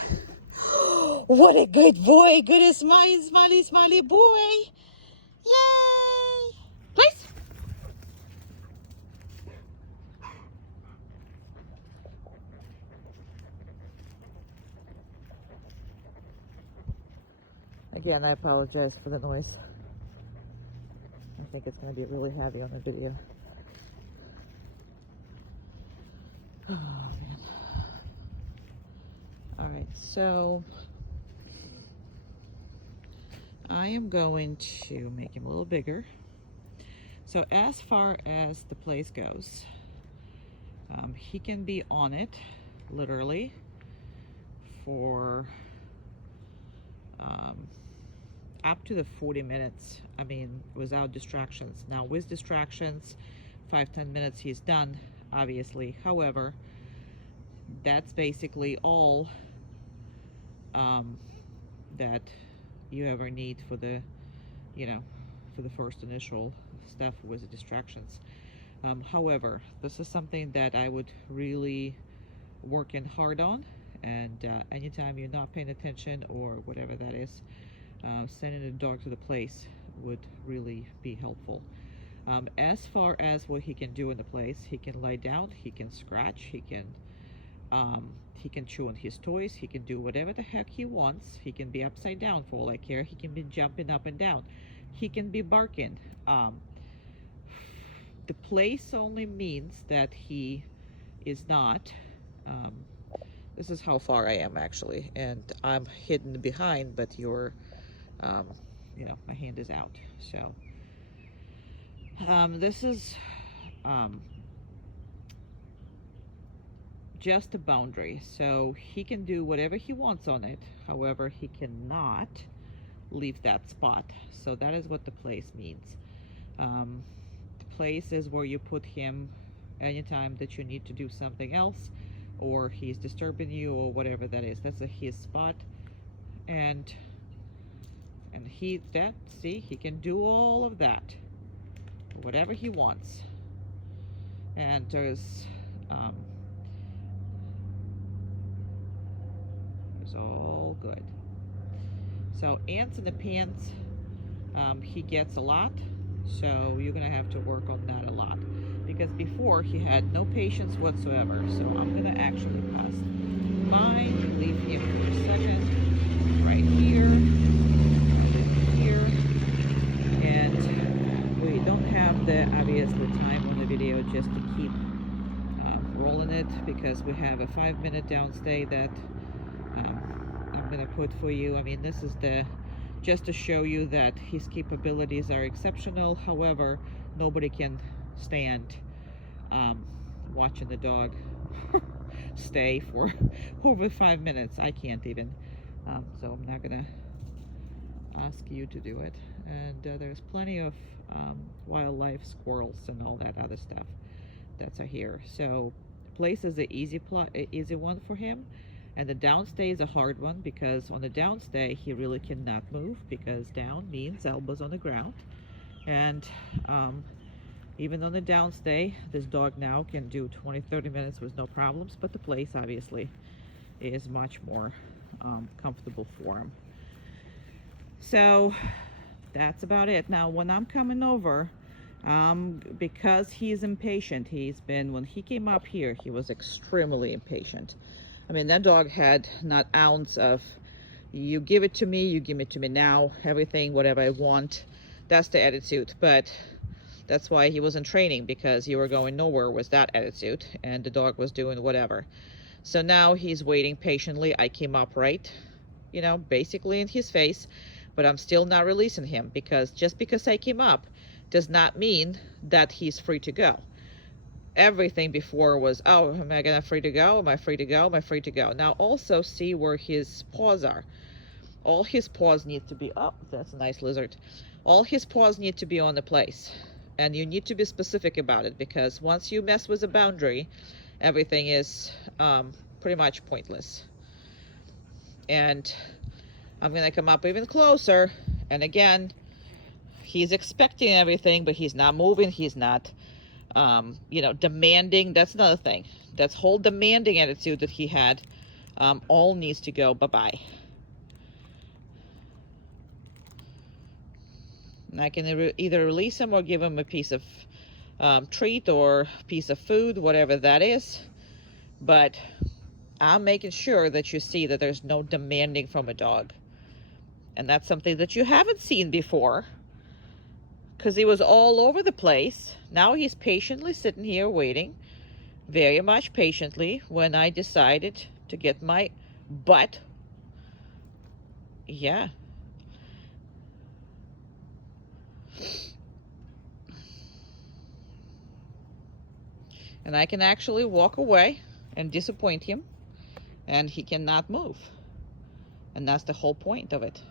what a good boy, good smiley, smiley, smiley boy. Yay! Place. Again, I apologize for the noise. I think it's going to be really heavy on the video. Oh, man. All right, so I am going to make him a little bigger. So as far as the place goes, he can be on it literally for up to the 40 minutes. I mean, without distractions. Now with distractions, 5-10 minutes he's done, obviously. However, that's basically all that you ever need for the, you know, for the first initial stuff with the distractions. However, this is something that I would really working hard on, and anytime you're not paying attention or whatever that is, sending the dog to the place would really be helpful. As far as what he can do in the place, he can lie down, he can scratch, he can chew on his toys, he can do whatever the heck he wants. He can be upside down for all I care. He can be jumping up and down. He can be barking. The place only means that he is not, this is how far I am actually, and I'm hidden behind, but you're, you know, my hand is out. So this is just a boundary, so he can do whatever he wants on it. However, he cannot leave that spot. So that is what the place means. The place is where you put him anytime that you need to do something else, or he's disturbing you, or whatever that is. That's his spot, and see, he can do all of that, whatever he wants. And there's all good. So ants in the pants, he gets a lot, so you're gonna have to work on that a lot, because before he had no patience whatsoever. So I'm gonna actually pass by, leave him for a second right here, and we don't have the obviously time on the video just to keep rolling it, because we have a 5-minute downstay that I'm gonna put for you. I mean, this is just to show you that his capabilities are exceptional. However, nobody can stand watching the dog stay for over 5 minutes. I can't even. So I'm not gonna ask you to do it. And there's plenty of wildlife, squirrels, and all that other stuff that's here. So place is the easy one for him. And the downstay is a hard one, because on the downstay he really cannot move, because down means elbows on the ground. And even on the downstay, this dog now can do 20-30 minutes with no problems, but the place obviously is much more comfortable for him. So that's about it. Now when I'm coming over, because he's impatient, when he came up here, he was extremely impatient. I mean, that dog had not an ounce of, you give it to me, you give it to me now, everything, whatever I want. That's the attitude. But that's why he was in training, because you were going nowhere with that attitude, and the dog was doing whatever. So now he's waiting patiently. I came up right, you know, basically in his face, but I'm still not releasing him, because just because I came up does not mean that he's free to go. Everything before was, oh, am I gonna free to go? Am I free to go? Am I free to go? Now also see where his paws are. All his paws need to be, oh, that's a nice lizard. All his paws need to be on the place. And you need to be specific about it, because once you mess with a boundary, everything is pretty much pointless. And I'm gonna come up even closer, and again, he's expecting everything, but he's not moving. He's not, demanding. That's another thing. That's whole demanding attitude that he had. All needs to go bye-bye. And I can either release him or give him a piece of treat or piece of food, whatever that is. But I'm making sure that you see that there's no demanding from a dog. And that's something that you haven't seen before, because he was all over the place. Now he's patiently sitting here waiting, very much patiently, when I decided to get my butt. Yeah. And I can actually walk away and disappoint him, and he cannot move. And that's the whole point of it.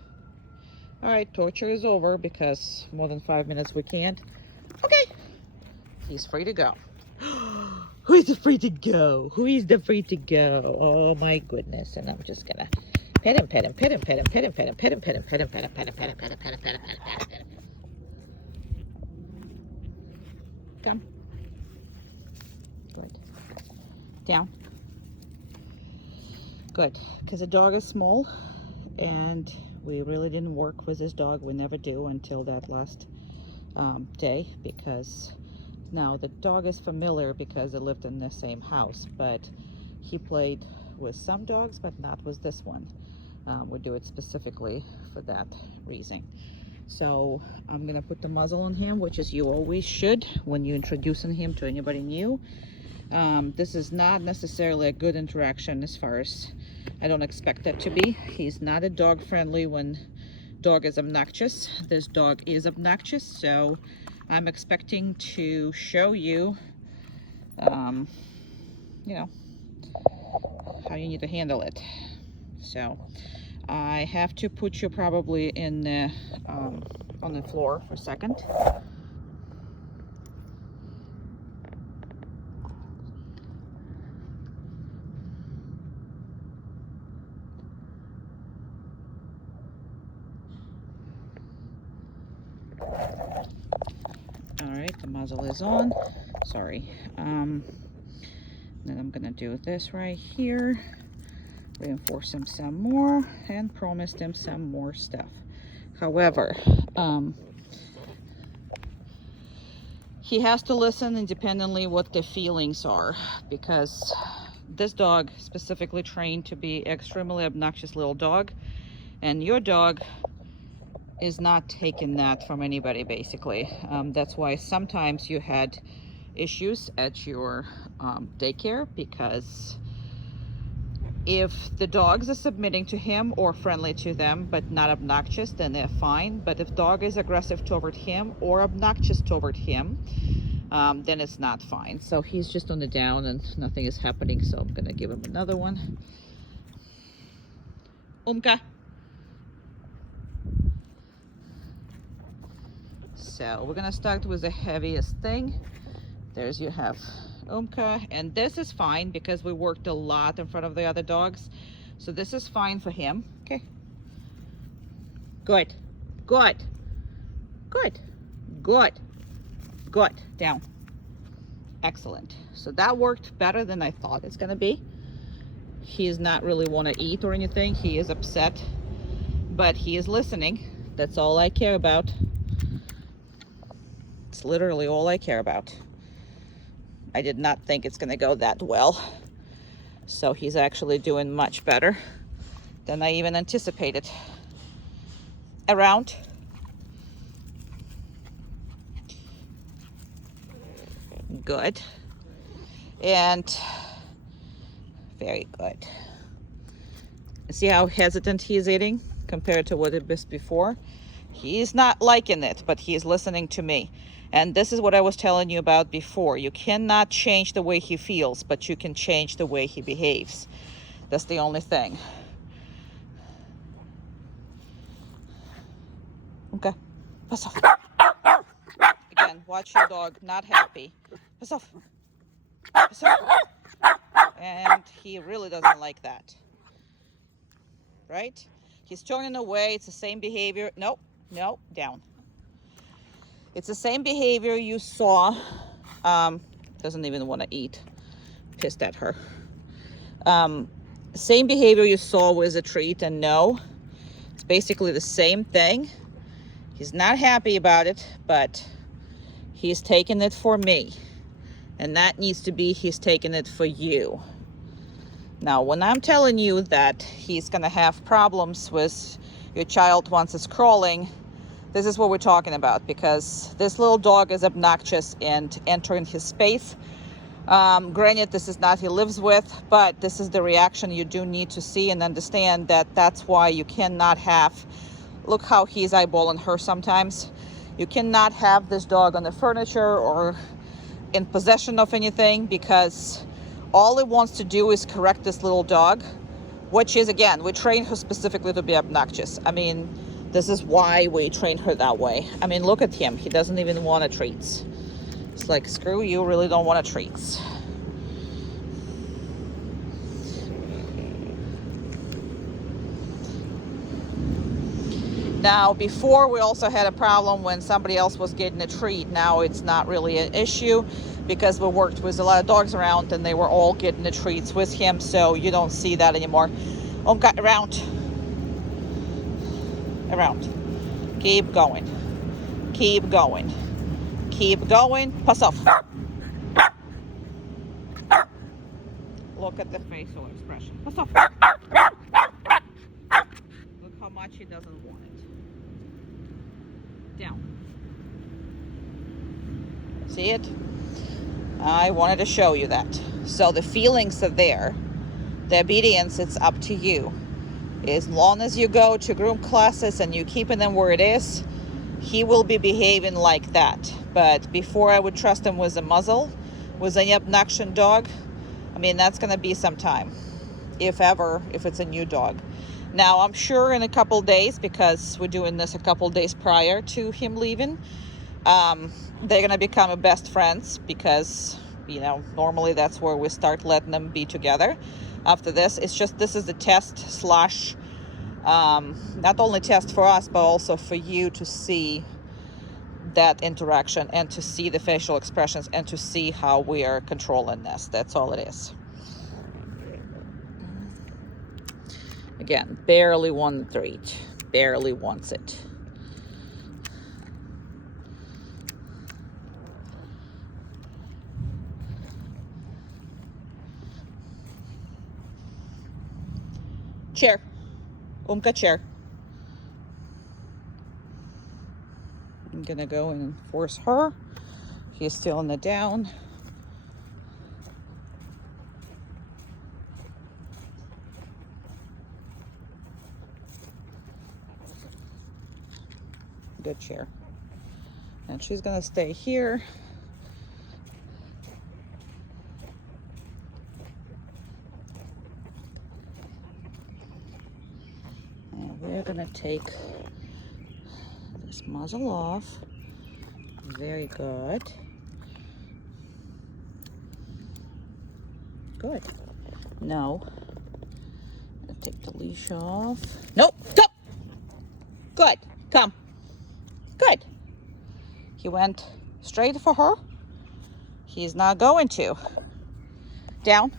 All right, torture is over, because more than 5 minutes we can't. Okay, he's free to go. Who is free to go? Who is the free to go? Oh my goodness. And I'm just gonna pet him, pet him, pet him, pet him, pet him, pet him, pet him, pet him, pet him, pet him, pet him, pet him, pet him, pet him, pet him, pet him, pet him, pet him. Come. Good. Down. Good, because the dog is small, and we really didn't work with this dog. We never do until that last day, because now the dog is familiar because they lived in the same house, but he played with some dogs, but not with this one. We do it specifically for that reason. So I'm gonna put the muzzle on him, which is you always should when you're introducing him to anybody new. This is not necessarily a good interaction, as far as I don't expect that to be. He's not a dog friendly when dog is obnoxious. This dog is obnoxious, so I'm expecting to show you, how you need to handle it. So I have to put you probably in the, on the floor for a second. All right, the muzzle is on. Sorry. Then I'm gonna do this right here. Reinforce him some more and promise him some more stuff. However, he has to listen independently what the feelings are, because this dog specifically trained to be extremely obnoxious little dog, and your dog is not taking that from anybody, basically. That's why sometimes you had issues at your daycare, because if the dogs are submitting to him or friendly to them but not obnoxious, then they're fine. But if dog is aggressive toward him or obnoxious toward him, then it's not fine. So he's just on the down and nothing is happening, so I'm gonna give him another one. Umka. So we're gonna start with the heaviest thing. There's you have Umka, and this is fine because we worked a lot in front of the other dogs, so this is fine for him. Okay, good, good, good, good, good. Down. Excellent. So that worked better than I thought it's gonna be. He is not really want to eat or anything. He is upset, but he is listening. That's all I care about. It's literally all I care about. I did not think it's gonna go that well. So he's actually doing much better than I even anticipated. Around. Good. And very good. See how hesitant he is eating compared to what it was before? He's not liking it, but he is listening to me. And this is what I was telling you about before. You cannot change the way he feels, but you can change the way he behaves. That's the only thing. Okay, pass off. Again, watch your dog not happy. Pass off. Pass off. And he really doesn't like that. Right? He's turning away. It's the same behavior. No, no, down. It's the same behavior you saw. Doesn't even want to eat. Pissed at her. Same behavior you saw with a treat, and no, it's basically the same thing. He's not happy about it, but he's taking it for me. And that needs to be he's taking it for you. Now, when I'm telling you that he's going to have problems with your child once it's crawling, this is what we're talking about, because this little dog is obnoxious and entering his space. Granted, this is not he lives with, but this is the reaction you do need to see and understand that that's why you cannot have, look how he's eyeballing her sometimes. You cannot have this dog on the furniture or in possession of anything, because all it wants to do is correct this little dog, which is, again, we train her specifically to be obnoxious. I mean, this is why we train her that way. I mean, look at him. He doesn't even want a treats. It's like, screw you, really don't want a treats. Now, before we also had a problem when somebody else was getting a treat. Now it's not really an issue because we worked with a lot of dogs around and they were all getting the treats with him. So you don't see that anymore. Okay, around. Keep going. Keep going. Keep going. Pass off. Look at the facial expression. Pass off. Look how much he doesn't want it. Down. See it? I wanted to show you that. So the feelings are there. The obedience, it's up to you. As long as you go to groom classes and you keeping them where it is, he will be behaving like that. But before I would trust him with a muzzle, with any obnoxious dog, I mean, that's going to be some time, if ever, if it's a new dog. Now, I'm sure in a couple days, because we're doing this a couple days prior to him leaving, they're going to become best friends, because, you know, normally that's where we start letting them be together. After this, it's just, this is the test slash, not only test for us, but also for you to see that interaction and to see the facial expressions and to see how we are controlling this. That's all it is. Again, barely won the treat. Barely wants it. Chair. Umka, chair. I'm gonna go and force her. He's still in the down. Good chair. And she's gonna stay here. And we're gonna take this muzzle off. Very good. Good. No. I'll take the leash off. Nope. Go. Good. Come. Good. He went straight for her. He's not going to. Down.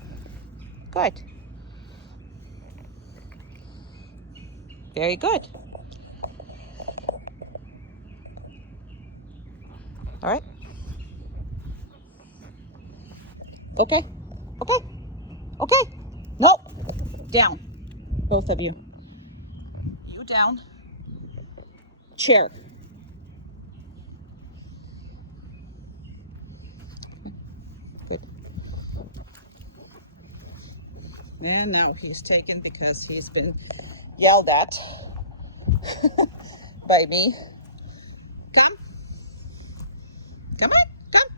Good. Very good. All right. Okay. Okay. Okay. No. Down. Both of you. You down. Chair. Good. And now he's taken because he's been yelled at by me. Come. Come on. Come.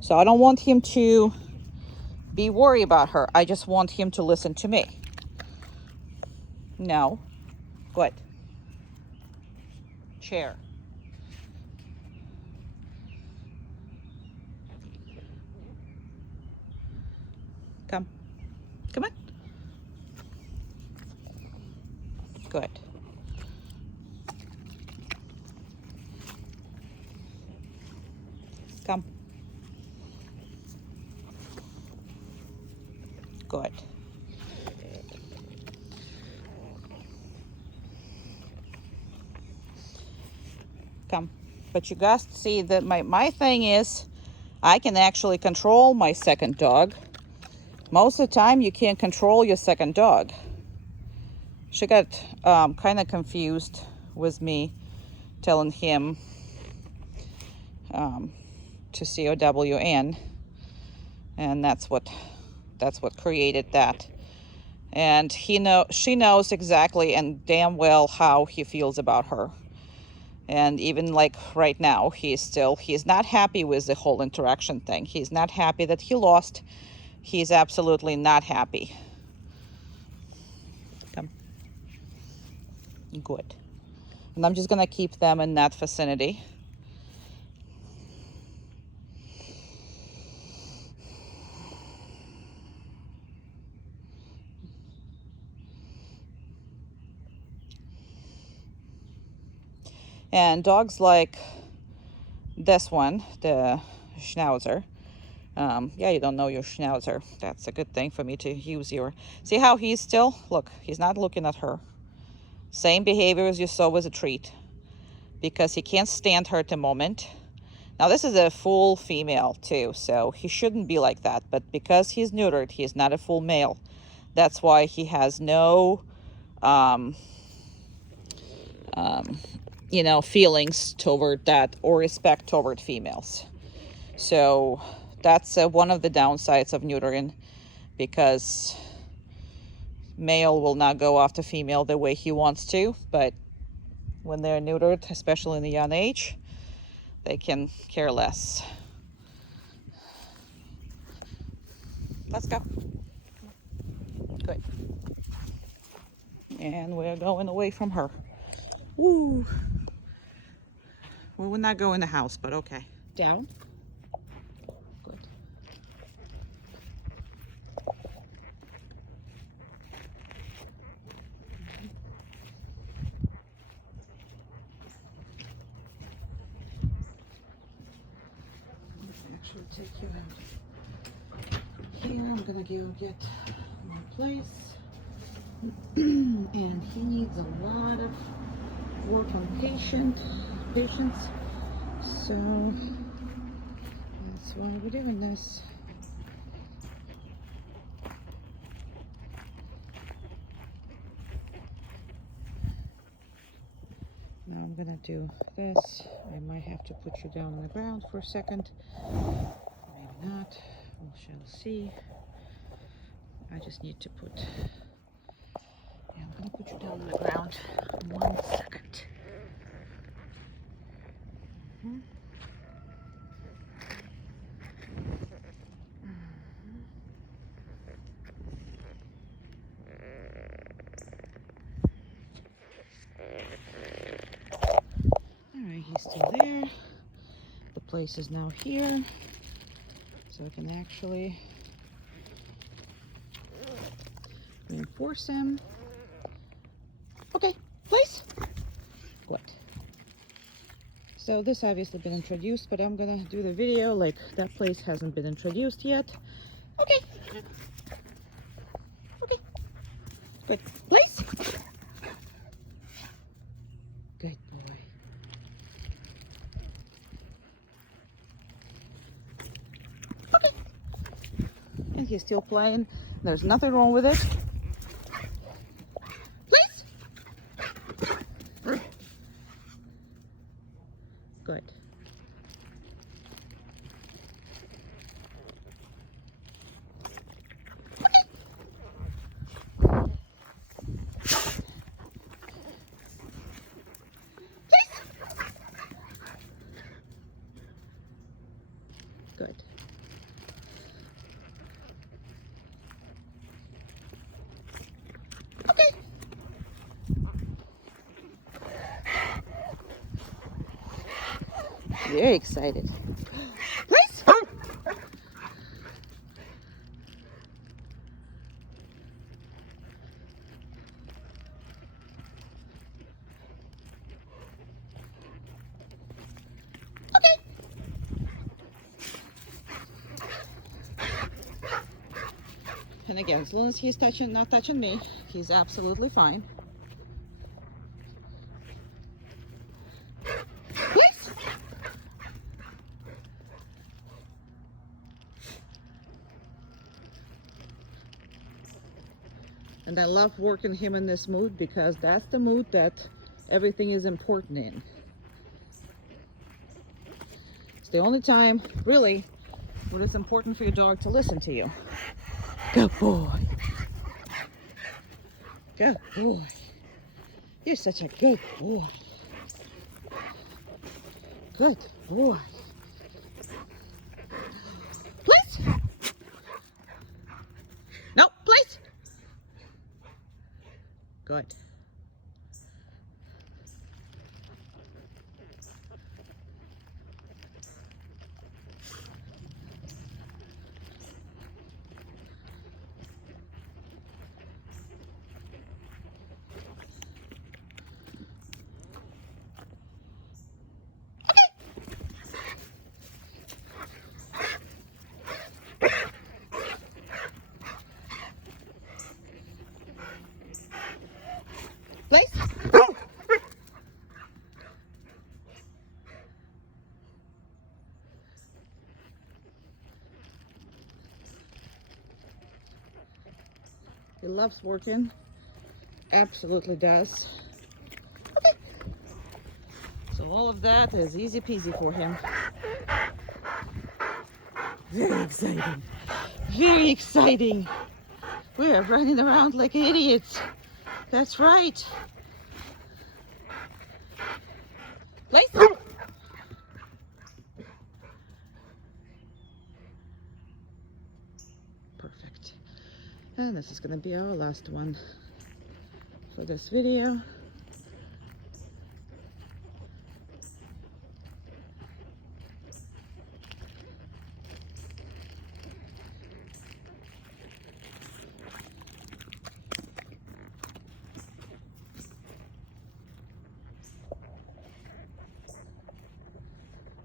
So I don't want him to be worried about her. I just want him to listen to me. No. Good. Chair. Come. Come on. Good. Come. Good. Come. But you guys see that my thing is I can actually control my second dog. Most of the time you can't control your second dog. She got kind of confused with me telling him to COWN, and that's what created that. And she knows exactly and damn well how he feels about her. And even like right now, he's not happy with the whole interaction thing. He's not happy that he lost. He's absolutely not happy. Come. Good. And I'm just gonna keep them in that vicinity. And dogs like this one, the Schnauzer. Yeah, you don't know your Schnauzer. That's a good thing for me to use your... See how he's still? Look, he's not looking at her. Same behavior as you saw with a treat. Because he can't stand her at the moment. Now this is a full female too, so he shouldn't be like that. But because he's neutered, he's not a full male. That's why he has no... feelings toward that or respect toward females. So that's one of the downsides of neutering, because male will not go after female the way he wants to, but when they're neutered, especially in a young age, they can care less. Let's go. Good. And we're going away from her. Woo. Well, we'll not go in the house, but okay. Down. Good. Actually take you out. Here, I'm gonna go get my place. And he needs a lot of work on patience. So that's why we're doing this. Now I'm gonna do this. I might have to put you down on the ground for a second. Maybe not. We shall see. I just need to put... Yeah, I'm gonna put you down on the ground. 1 second. Alright, he's still there. The place is now here, so I can actually reinforce him. Okay, place. Good. So this obviously been introduced, but I'm gonna do the video like that place hasn't been introduced yet. Okay. Okay. Good. Place. Good boy. Okay. And he's still playing. There's nothing wrong with it. Please. Good. Good. Okay. Very excited. Please. Okay. And again, as long as he's not touching me, he's absolutely fine. Please. And I love working him in this mood because that's the mood that everything is important in. It's the only time, really, when it's important for your dog to listen to you. Good boy. Good boy. You're such a good boy. Good boy. Please. No, please. Good. Please. He loves working. Absolutely does. Okay. So all of that is easy peasy for him. Very exciting. Very exciting. We're running around like idiots. That's right. Place. Perfect. And this is going to be our last one for this video.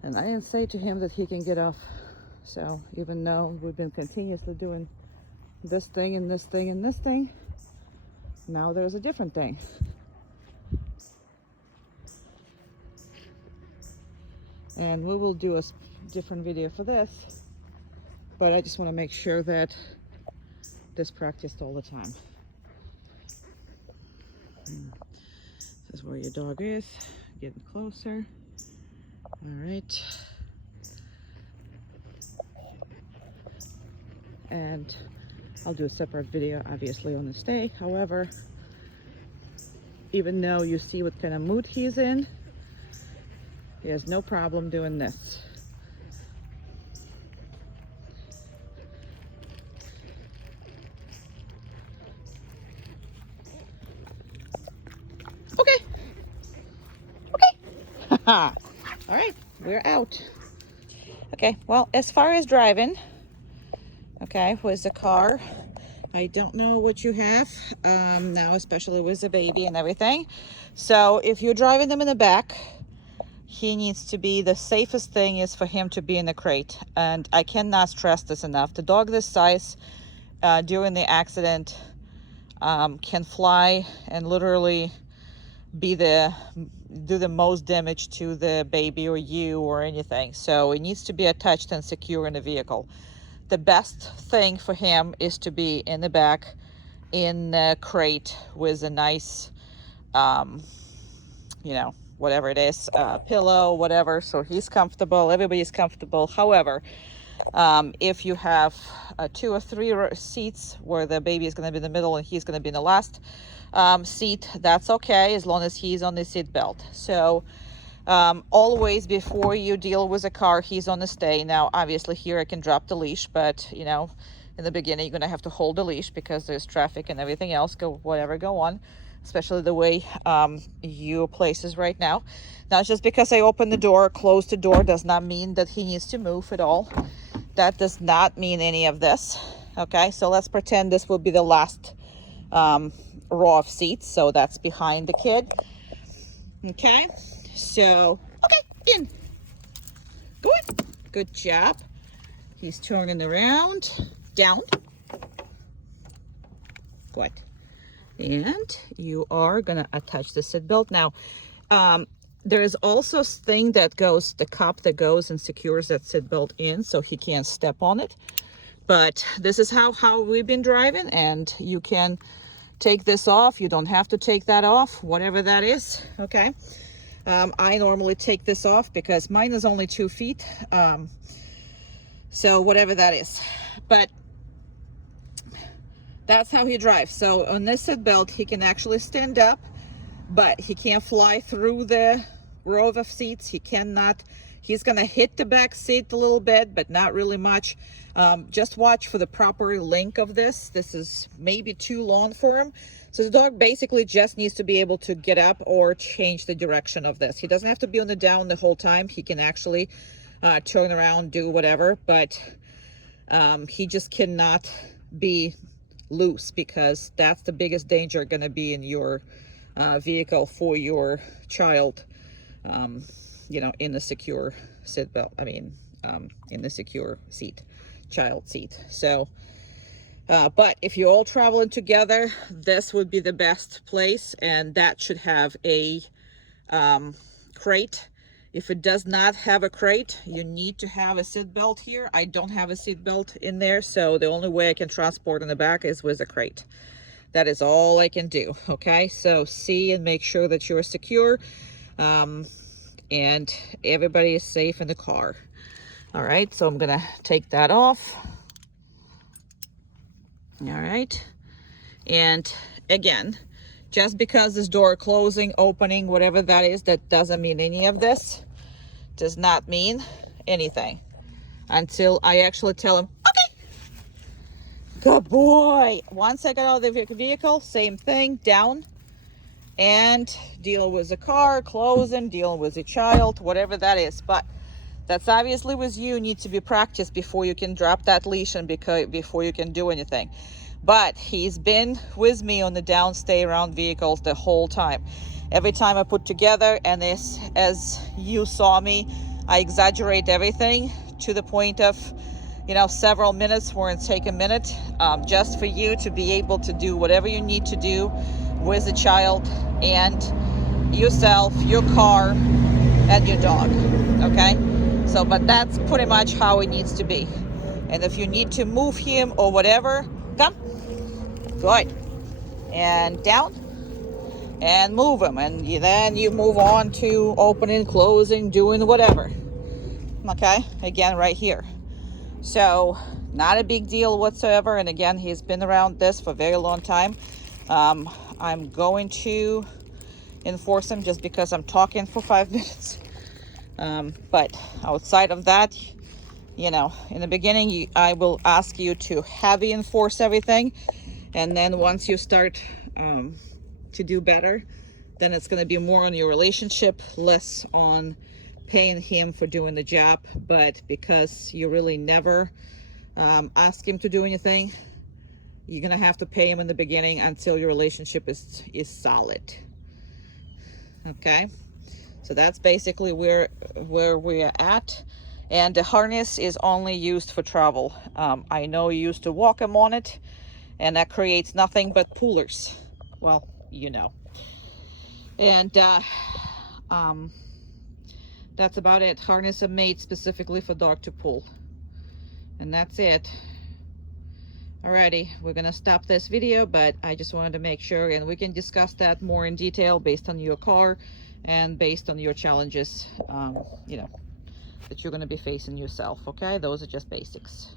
And I didn't say to him that he can get off. So even though we've been continuously doing this thing and this thing and this thing, now there's a different thing. And we will do a different video for this, but I just want to make sure that this practiced all the time. This is where your dog is, getting closer. All right. And I'll do a separate video, obviously, on this day. However, even though you see what kind of mood he's in, he has no problem doing this. Okay. Okay. All right, we're out. Okay, well, as far as driving, okay, with the car, I don't know what you have now, especially with the baby and everything. So if you're driving them in the back, he needs to be, the safest thing is for him to be in the crate. And I cannot stress this enough. The dog this size during the accident can fly and literally do the most damage to the baby or you or anything. So it needs to be attached and secure in the vehicle. The best thing for him is to be in the back in the crate with a nice, you know, whatever it is, pillow, whatever, so he's comfortable, everybody's comfortable. However, if you have 2 or 3 seats where the baby is going to be in the middle and he's going to be in the last seat, that's okay, as long as he's on the seat belt. So always, before you deal with a car, he's on the stay. Now obviously here I can drop the leash, but you know, in the beginning you're gonna have to hold the leash because there's traffic and everything else go on, especially the way your place is right now. Now, just because I open the door, close the door, does not mean that he needs to move at all. That does not mean any of this. Okay, so let's pretend this will be the last row of seats, so that's behind the kid. Okay, so okay, in, go in, good job. He's turning around, down, Good. And you are gonna attach the seat belt. Now, there is also a thing that goes, the cup that goes and secures that seat belt in so he can't step on it. But this is how we've been driving, and you can take this off. You don't have to take that off, whatever that is, okay? I normally take this off because mine is only 2 feet. So whatever that is. But that's how he drives. So on this seat belt, he can actually stand up, but he can't fly through the row of seats. He cannot, he's gonna hit the back seat a little bit, but not really much. Just watch for the proper length of this. This is maybe too long for him. So the dog basically just needs to be able to get up or change the direction of this. He doesn't have to be on the down the whole time. He can actually turn around, do whatever, but he just cannot be loose, because that's the biggest danger going to be in your vehicle for your child, you know, in the secure seat belt. I mean, in the secure seat, child seat. So, but if you're all traveling together, this would be the best place, and that should have a crate. If it does not have a crate, you need to have a seat belt here. I don't have a seat belt in there, so the only way I can transport in the back is with a crate. That is all I can do, okay? So see and make sure that you're secure, and everybody is safe in the car. All right, so I'm gonna take that off. All right, and again, just because this door closing, opening, whatever that is, that doesn't mean any of this. Does not mean anything until I actually tell him, okay, good boy. Once I got out of the vehicle, same thing, down, and deal with the car, closing, dealing with the child, whatever that is. But that's obviously with you, need to be practiced before you can drop that leash and before you can do anything. But he's been with me on the down, stay around vehicles the whole time. Every time I put together, and as you saw me, I exaggerate everything to the point of, you know, several minutes where it take a minute, just for you to be able to do whatever you need to do with the child and yourself, your car, and your dog, okay? So, but that's pretty much how it needs to be. And if you need to move him or whatever, come, good, and down, and move them, and then you move on to opening, closing, doing whatever, okay? Again, right here. So not a big deal whatsoever. And again, he's been around this for a very long time. I'm going to enforce him just because I'm talking for 5 minutes, but outside of that, you know, in the beginning, I will ask you to heavy enforce everything, and then once you start to do better, then it's going to be more on your relationship, less on paying him for doing the job. But because you really never ask him to do anything, you're going to have to pay him in the beginning until your relationship is solid. Okay, so that's basically where we're at. And the harness is only used for travel. I know you used to walk him on it, and that creates nothing but pullers. Well, you know. And that's about it. Harness are made specifically for dog to pull, and that's it. Alrighty, we're gonna stop this video, but I just wanted to make sure, and we can discuss that more in detail based on your car and based on your challenges, you know, that you're gonna be facing yourself. Okay, those are just basics.